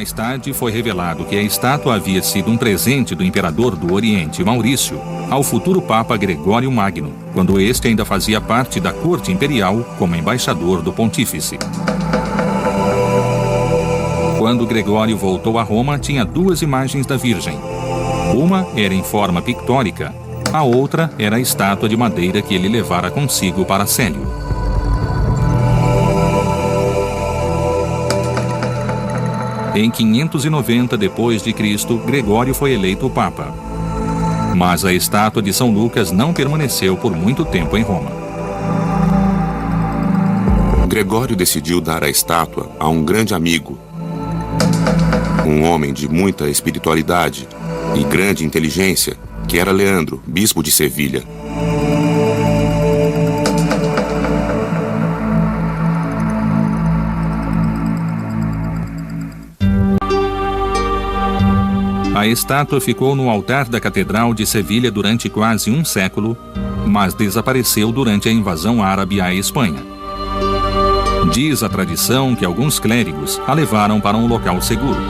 Mais tarde foi revelado que a estátua havia sido um presente do imperador do Oriente, Maurício, ao futuro Papa Gregório Magno, quando este ainda fazia parte da corte imperial como embaixador do pontífice. Quando Gregório voltou a Roma, tinha duas imagens da Virgem. Uma era em forma pictórica, a outra era a estátua de madeira que ele levara consigo para Célio. Em 590 d.C., Gregório foi eleito Papa. Mas a estátua de São Lucas não permaneceu por muito tempo em Roma. Gregório decidiu dar a estátua a um grande amigo, um homem de muita espiritualidade e grande inteligência, que era Leandro, bispo de Sevilha. A estátua ficou no altar da Catedral de Sevilha durante quase um século, mas desapareceu durante a invasão árabe à Espanha. Diz a tradição que alguns clérigos a levaram para um local seguro.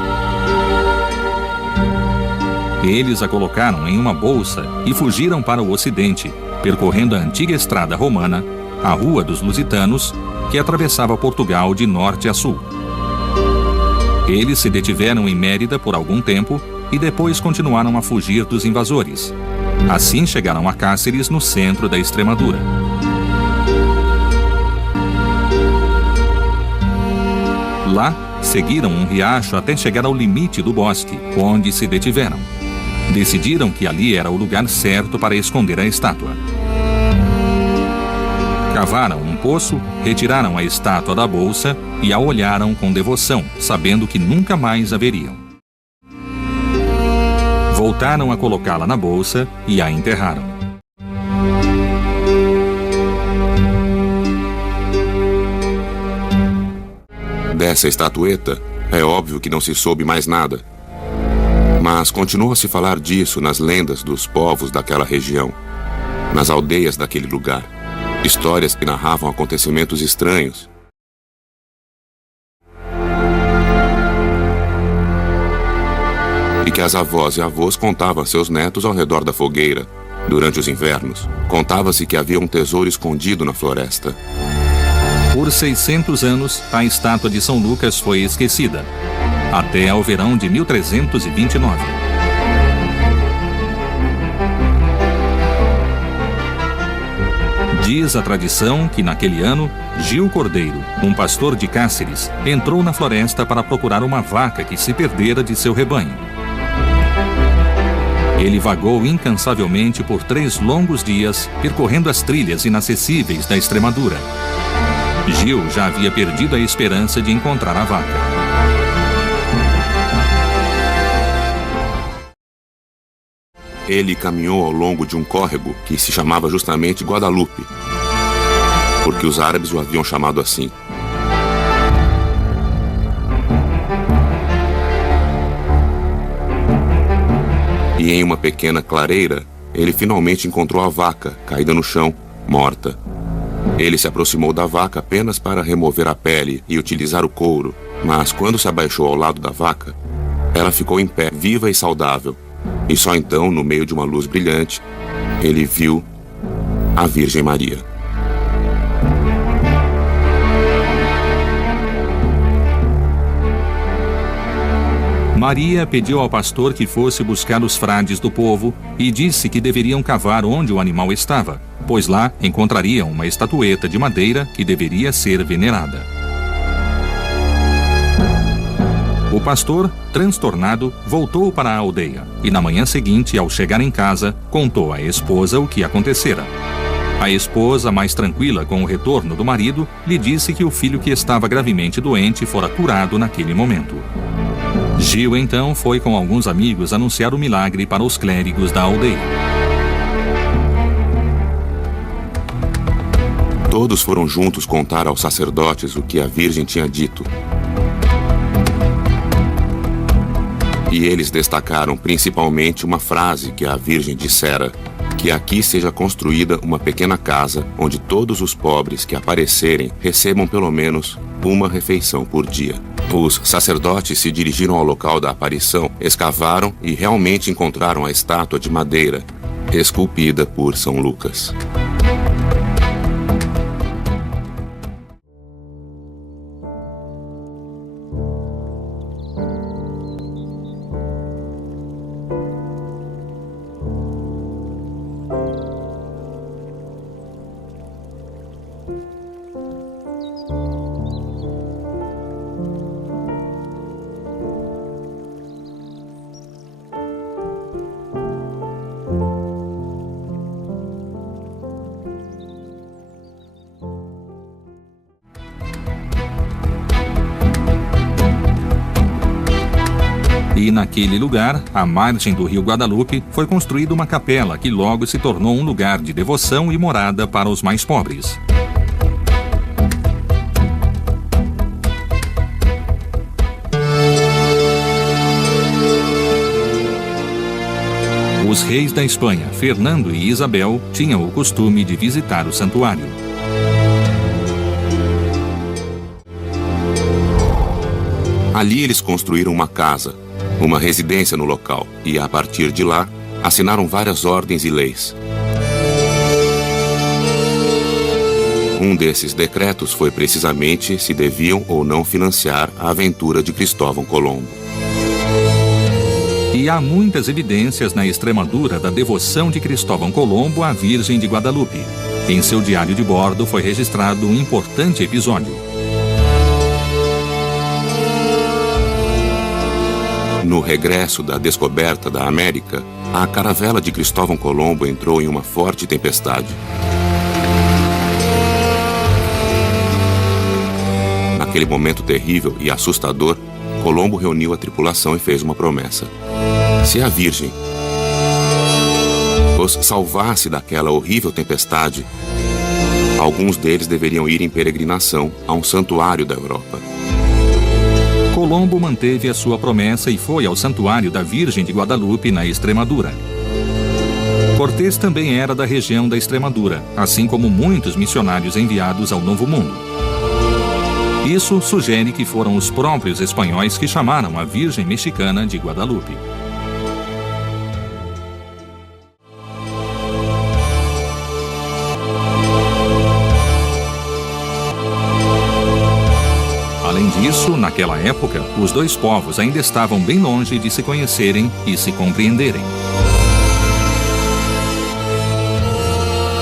Eles a colocaram em uma bolsa e fugiram para o ocidente, percorrendo a antiga estrada romana, a Rua dos Lusitanos, que atravessava Portugal de norte a sul. Eles se detiveram em Mérida por algum tempo e depois continuaram a fugir dos invasores. Assim chegaram a Cáceres, no centro da Extremadura. Lá, seguiram um riacho até chegar ao limite do bosque, onde se detiveram. Decidiram que ali era o lugar certo para esconder a estátua. Cavaram um poço, retiraram a estátua da bolsa e a olharam com devoção, sabendo que nunca mais a veriam. Voltaram a colocá-la na bolsa e a enterraram. Dessa estatueta, é óbvio que não se soube mais nada. Mas continua a se falar disso nas lendas dos povos daquela região, nas aldeias daquele lugar. Histórias que narravam acontecimentos estranhos. E que as avós e avós contavam a seus netos ao redor da fogueira, durante os invernos. Contava-se que havia um tesouro escondido na floresta. Por 600 anos, a estátua de São Lucas foi esquecida, até ao verão de 1329. Diz a tradição que naquele ano, Gil Cordeiro, um pastor de Cáceres, entrou na floresta para procurar uma vaca que se perdera de seu rebanho. Ele vagou incansavelmente por 3 longos dias, percorrendo as trilhas inacessíveis da Extremadura. Gil já havia perdido a esperança de encontrar a vaca. Ele caminhou ao longo de um córrego que se chamava justamente Guadalupe, porque os árabes o haviam chamado assim. E em uma pequena clareira, ele finalmente encontrou a vaca, caída no chão, morta. Ele se aproximou da vaca apenas para remover a pele e utilizar o couro, mas quando se abaixou ao lado da vaca, ela ficou em pé, viva e saudável. E só então, no meio de uma luz brilhante, ele viu a Virgem Maria. Maria pediu ao pastor que fosse buscar os frades do povo e disse que deveriam cavar onde o animal estava, pois lá encontrariam uma estatueta de madeira que deveria ser venerada. O pastor, transtornado, voltou para a aldeia e na manhã seguinte, ao chegar em casa, contou à esposa o que acontecera. A esposa, mais tranquila com o retorno do marido, lhe disse que o filho que estava gravemente doente fora curado naquele momento. Gil, então, foi com alguns amigos anunciar o milagre para os clérigos da aldeia. Todos foram juntos contar aos sacerdotes o que a Virgem tinha dito. E eles destacaram principalmente uma frase que a Virgem dissera: que aqui seja construída uma pequena casa onde todos os pobres que aparecerem recebam pelo menos uma refeição por dia. Os sacerdotes se dirigiram ao local da aparição, escavaram e realmente encontraram a estátua de madeira, esculpida por São Lucas. E naquele lugar, à margem do rio Guadalupe, foi construída uma capela que logo se tornou um lugar de devoção e morada para os mais pobres. Os reis da Espanha, Fernando e Isabel, tinham o costume de visitar o santuário. Ali eles construíram uma casa, uma residência no local, e a partir de lá, assinaram várias ordens e leis. Um desses decretos foi precisamente se deviam ou não financiar a aventura de Cristóvão Colombo. E há muitas evidências na Extremadura da devoção de Cristóvão Colombo à Virgem de Guadalupe. Em seu diário de bordo foi registrado um importante episódio. No regresso da descoberta da América, a caravela de Cristóvão Colombo entrou em uma forte tempestade. Naquele momento terrível e assustador, Colombo reuniu a tripulação e fez uma promessa. Se a Virgem os salvasse daquela horrível tempestade, alguns deles deveriam ir em peregrinação a um santuário da Europa. Colombo manteve a sua promessa e foi ao santuário da Virgem de Guadalupe, na Extremadura. Cortés também era da região da Extremadura, assim como muitos missionários enviados ao Novo Mundo. Isso sugere que foram os próprios espanhóis que chamaram a Virgem Mexicana de Guadalupe. Além disso, naquela época, os dois povos ainda estavam bem longe de se conhecerem e se compreenderem.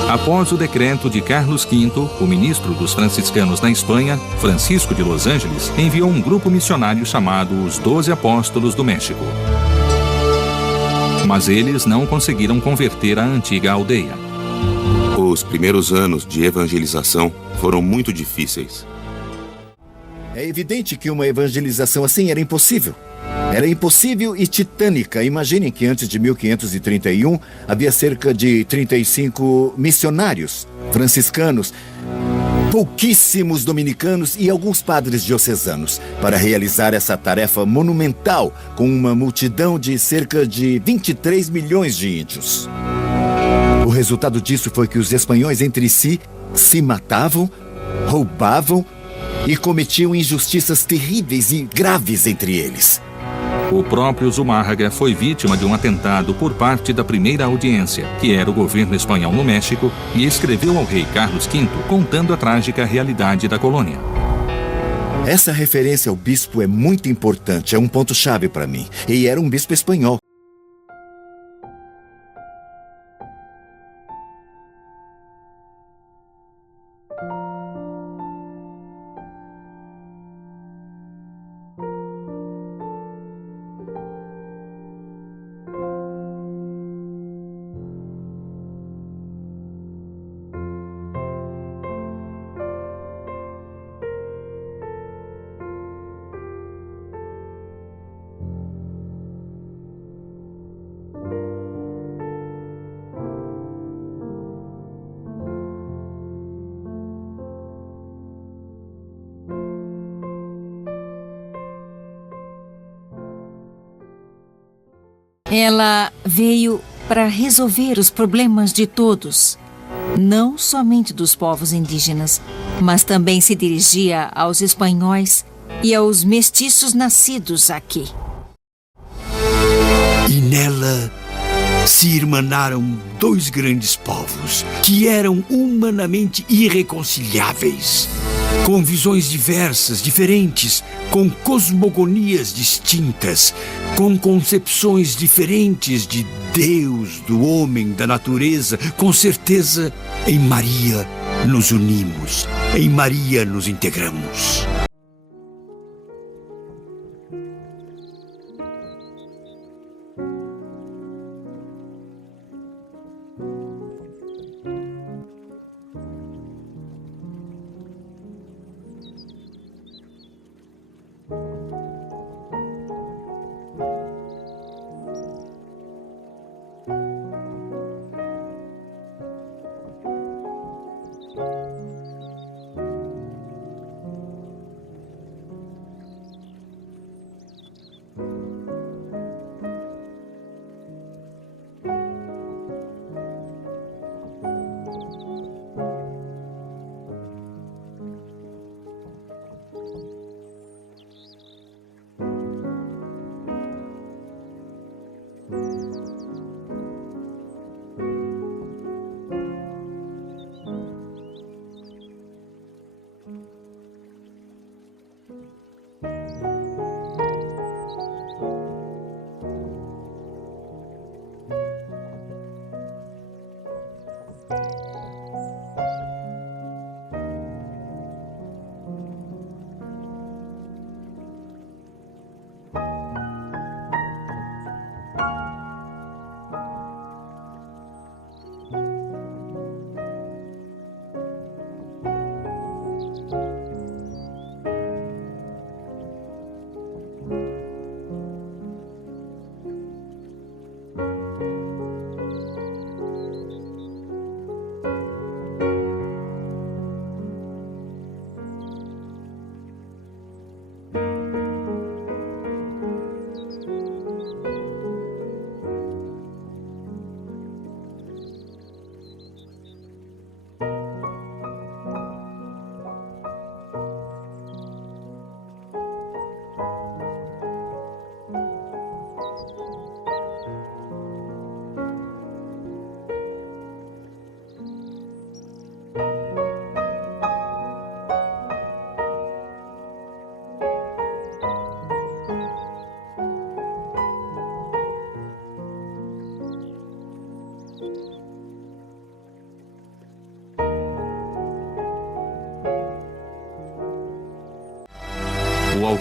Após o decreto de Carlos V, o ministro dos franciscanos na Espanha, Francisco de Los Angeles, enviou um grupo missionário chamado os 12 Apóstolos do México. Mas eles não conseguiram converter a antiga aldeia. Os primeiros anos de evangelização foram muito difíceis. É evidente que uma evangelização assim era impossível. Era impossível e titânica. Imaginem que antes de 1531 havia cerca de 35 missionários franciscanos, pouquíssimos dominicanos e alguns padres diocesanos para realizar essa tarefa monumental com uma multidão de cerca de 23 milhões de índios. O resultado disso foi que os espanhóis entre si se matavam, roubavam e cometiam injustiças terríveis e graves entre eles. O próprio Zumárraga foi vítima de um atentado por parte da primeira audiência, que era o governo espanhol no México, e escreveu ao rei Carlos V contando a trágica realidade da colônia. Essa referência ao bispo é muito importante, é um ponto-chave para mim. E era um bispo espanhol. Ela veio para resolver os problemas de todos, não somente dos povos indígenas, mas também se dirigia aos espanhóis e aos mestiços nascidos aqui. E nela se irmanaram dois grandes povos que eram humanamente irreconciliáveis, com visões diversas, diferentes, com cosmogonias distintas, com concepções diferentes de Deus, do homem, da natureza. Com certeza, em Maria nos unimos, em Maria nos integramos.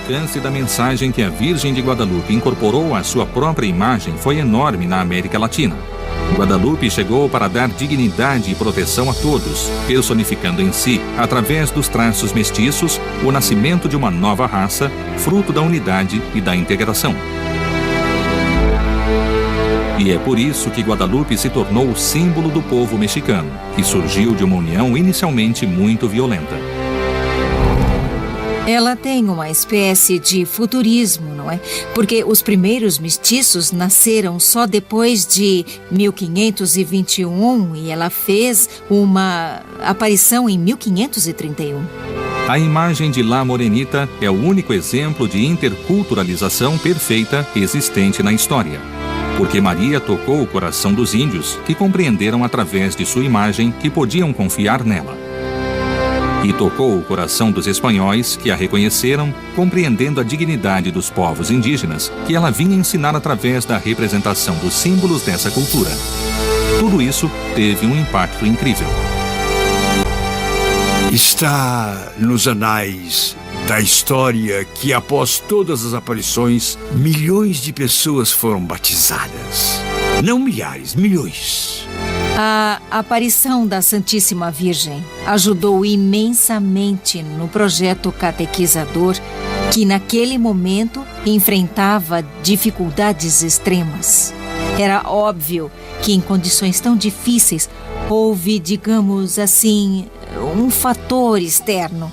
alcance da mensagem que a Virgem de Guadalupe incorporou à sua própria imagem foi enorme na América Latina. Guadalupe chegou para dar dignidade e proteção a todos, personificando em si, através dos traços mestiços, o nascimento de uma nova raça, fruto da unidade e da integração. E é por isso que Guadalupe se tornou o símbolo do povo mexicano, que surgiu de uma união inicialmente muito violenta. Ela tem uma espécie de futurismo, não é? Porque os primeiros mestiços nasceram só depois de 1521 e ela fez uma aparição em 1531. A imagem de La Morenita é o único exemplo de interculturalização perfeita existente na história. Porque Maria tocou o coração dos índios, que compreenderam através de sua imagem que podiam confiar nela. E tocou o coração dos espanhóis, que a reconheceram, compreendendo a dignidade dos povos indígenas, que ela vinha ensinar através da representação dos símbolos dessa cultura. Tudo isso teve um impacto incrível. Está nos anais da história que, após todas as aparições, milhões de pessoas foram batizadas. Não milhares, milhões. A aparição da Santíssima Virgem ajudou imensamente no projeto catequizador que, naquele momento, enfrentava dificuldades extremas. Era óbvio que, em condições tão difíceis, houve, digamos assim, um fator externo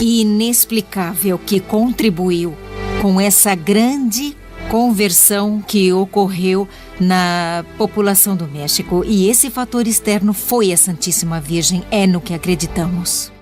inexplicável que contribuiu com essa grande conversão que ocorreu na população do México. E esse fator externo foi a Santíssima Virgem, é no que acreditamos.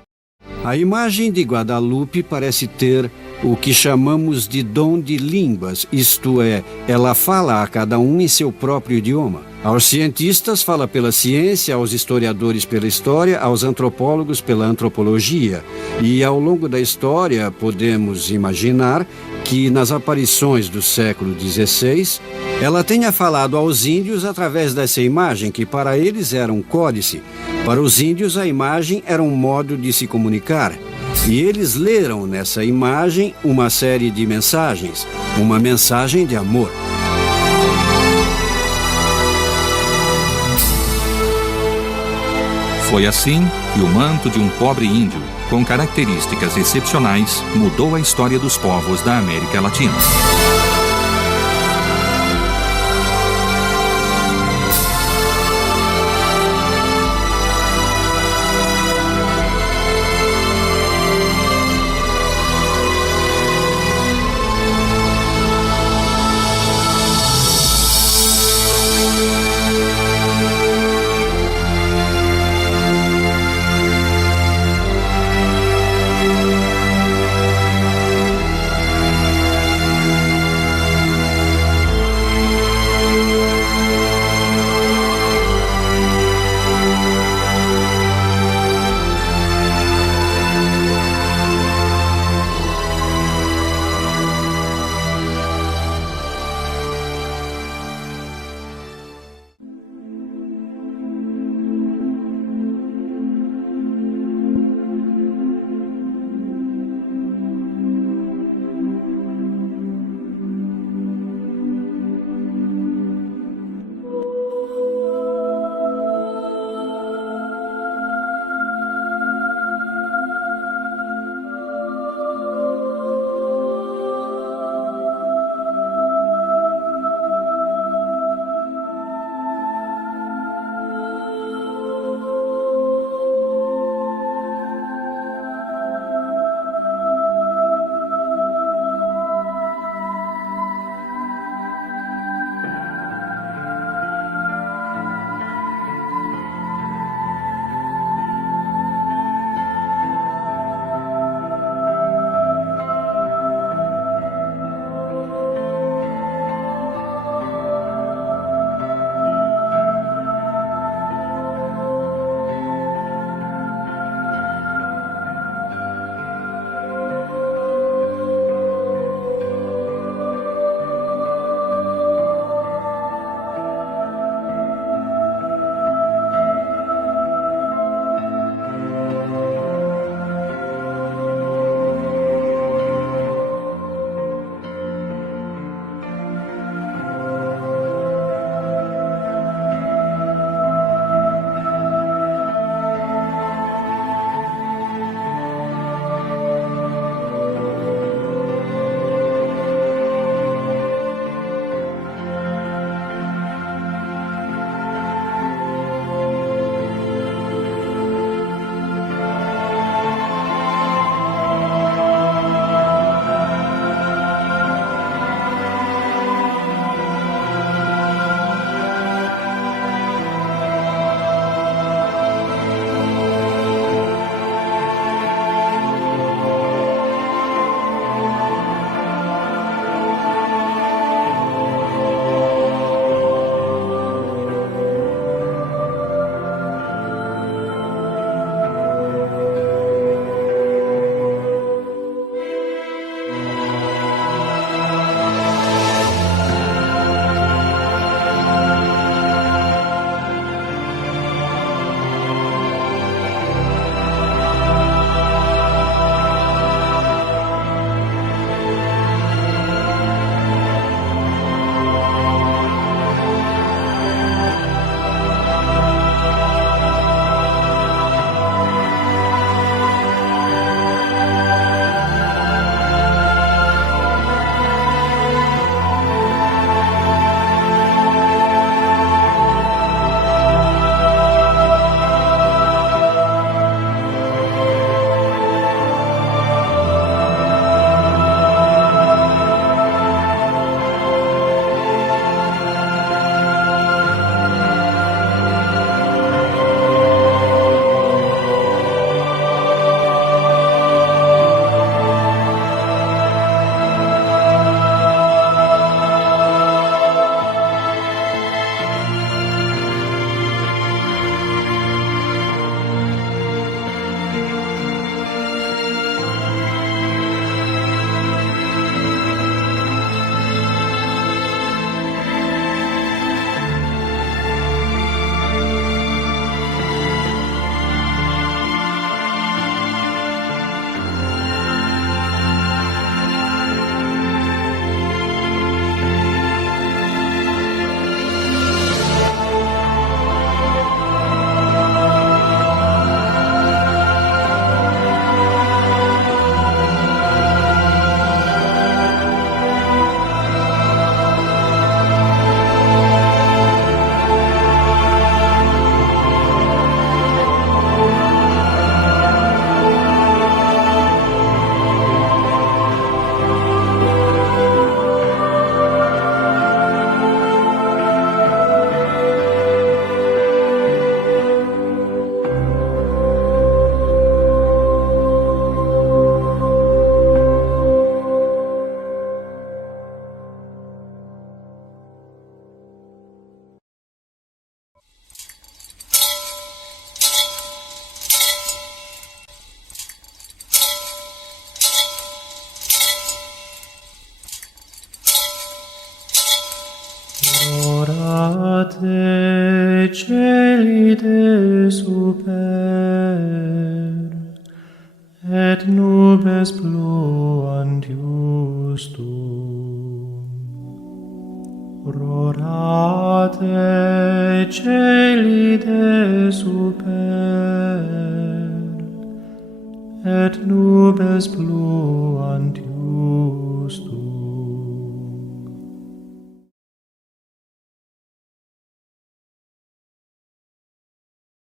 A imagem de Guadalupe parece ter o que chamamos de dom de línguas, isto é, ela fala a cada um em seu próprio idioma. Aos cientistas fala pela ciência, aos historiadores pela história, aos antropólogos pela antropologia. E ao longo da história podemos imaginar que nas aparições do século XVI, ela tenha falado aos índios através dessa imagem, que para eles era um códice. Para os índios a imagem era um modo de se comunicar. E eles leram nessa imagem uma série de mensagens, uma mensagem de amor. Foi assim que o manto de um pobre índio, com características excepcionais, mudou a história dos povos da América Latina. Orate celi de super, et nubes pluant justum. Rorate celi de super, et nubes pluant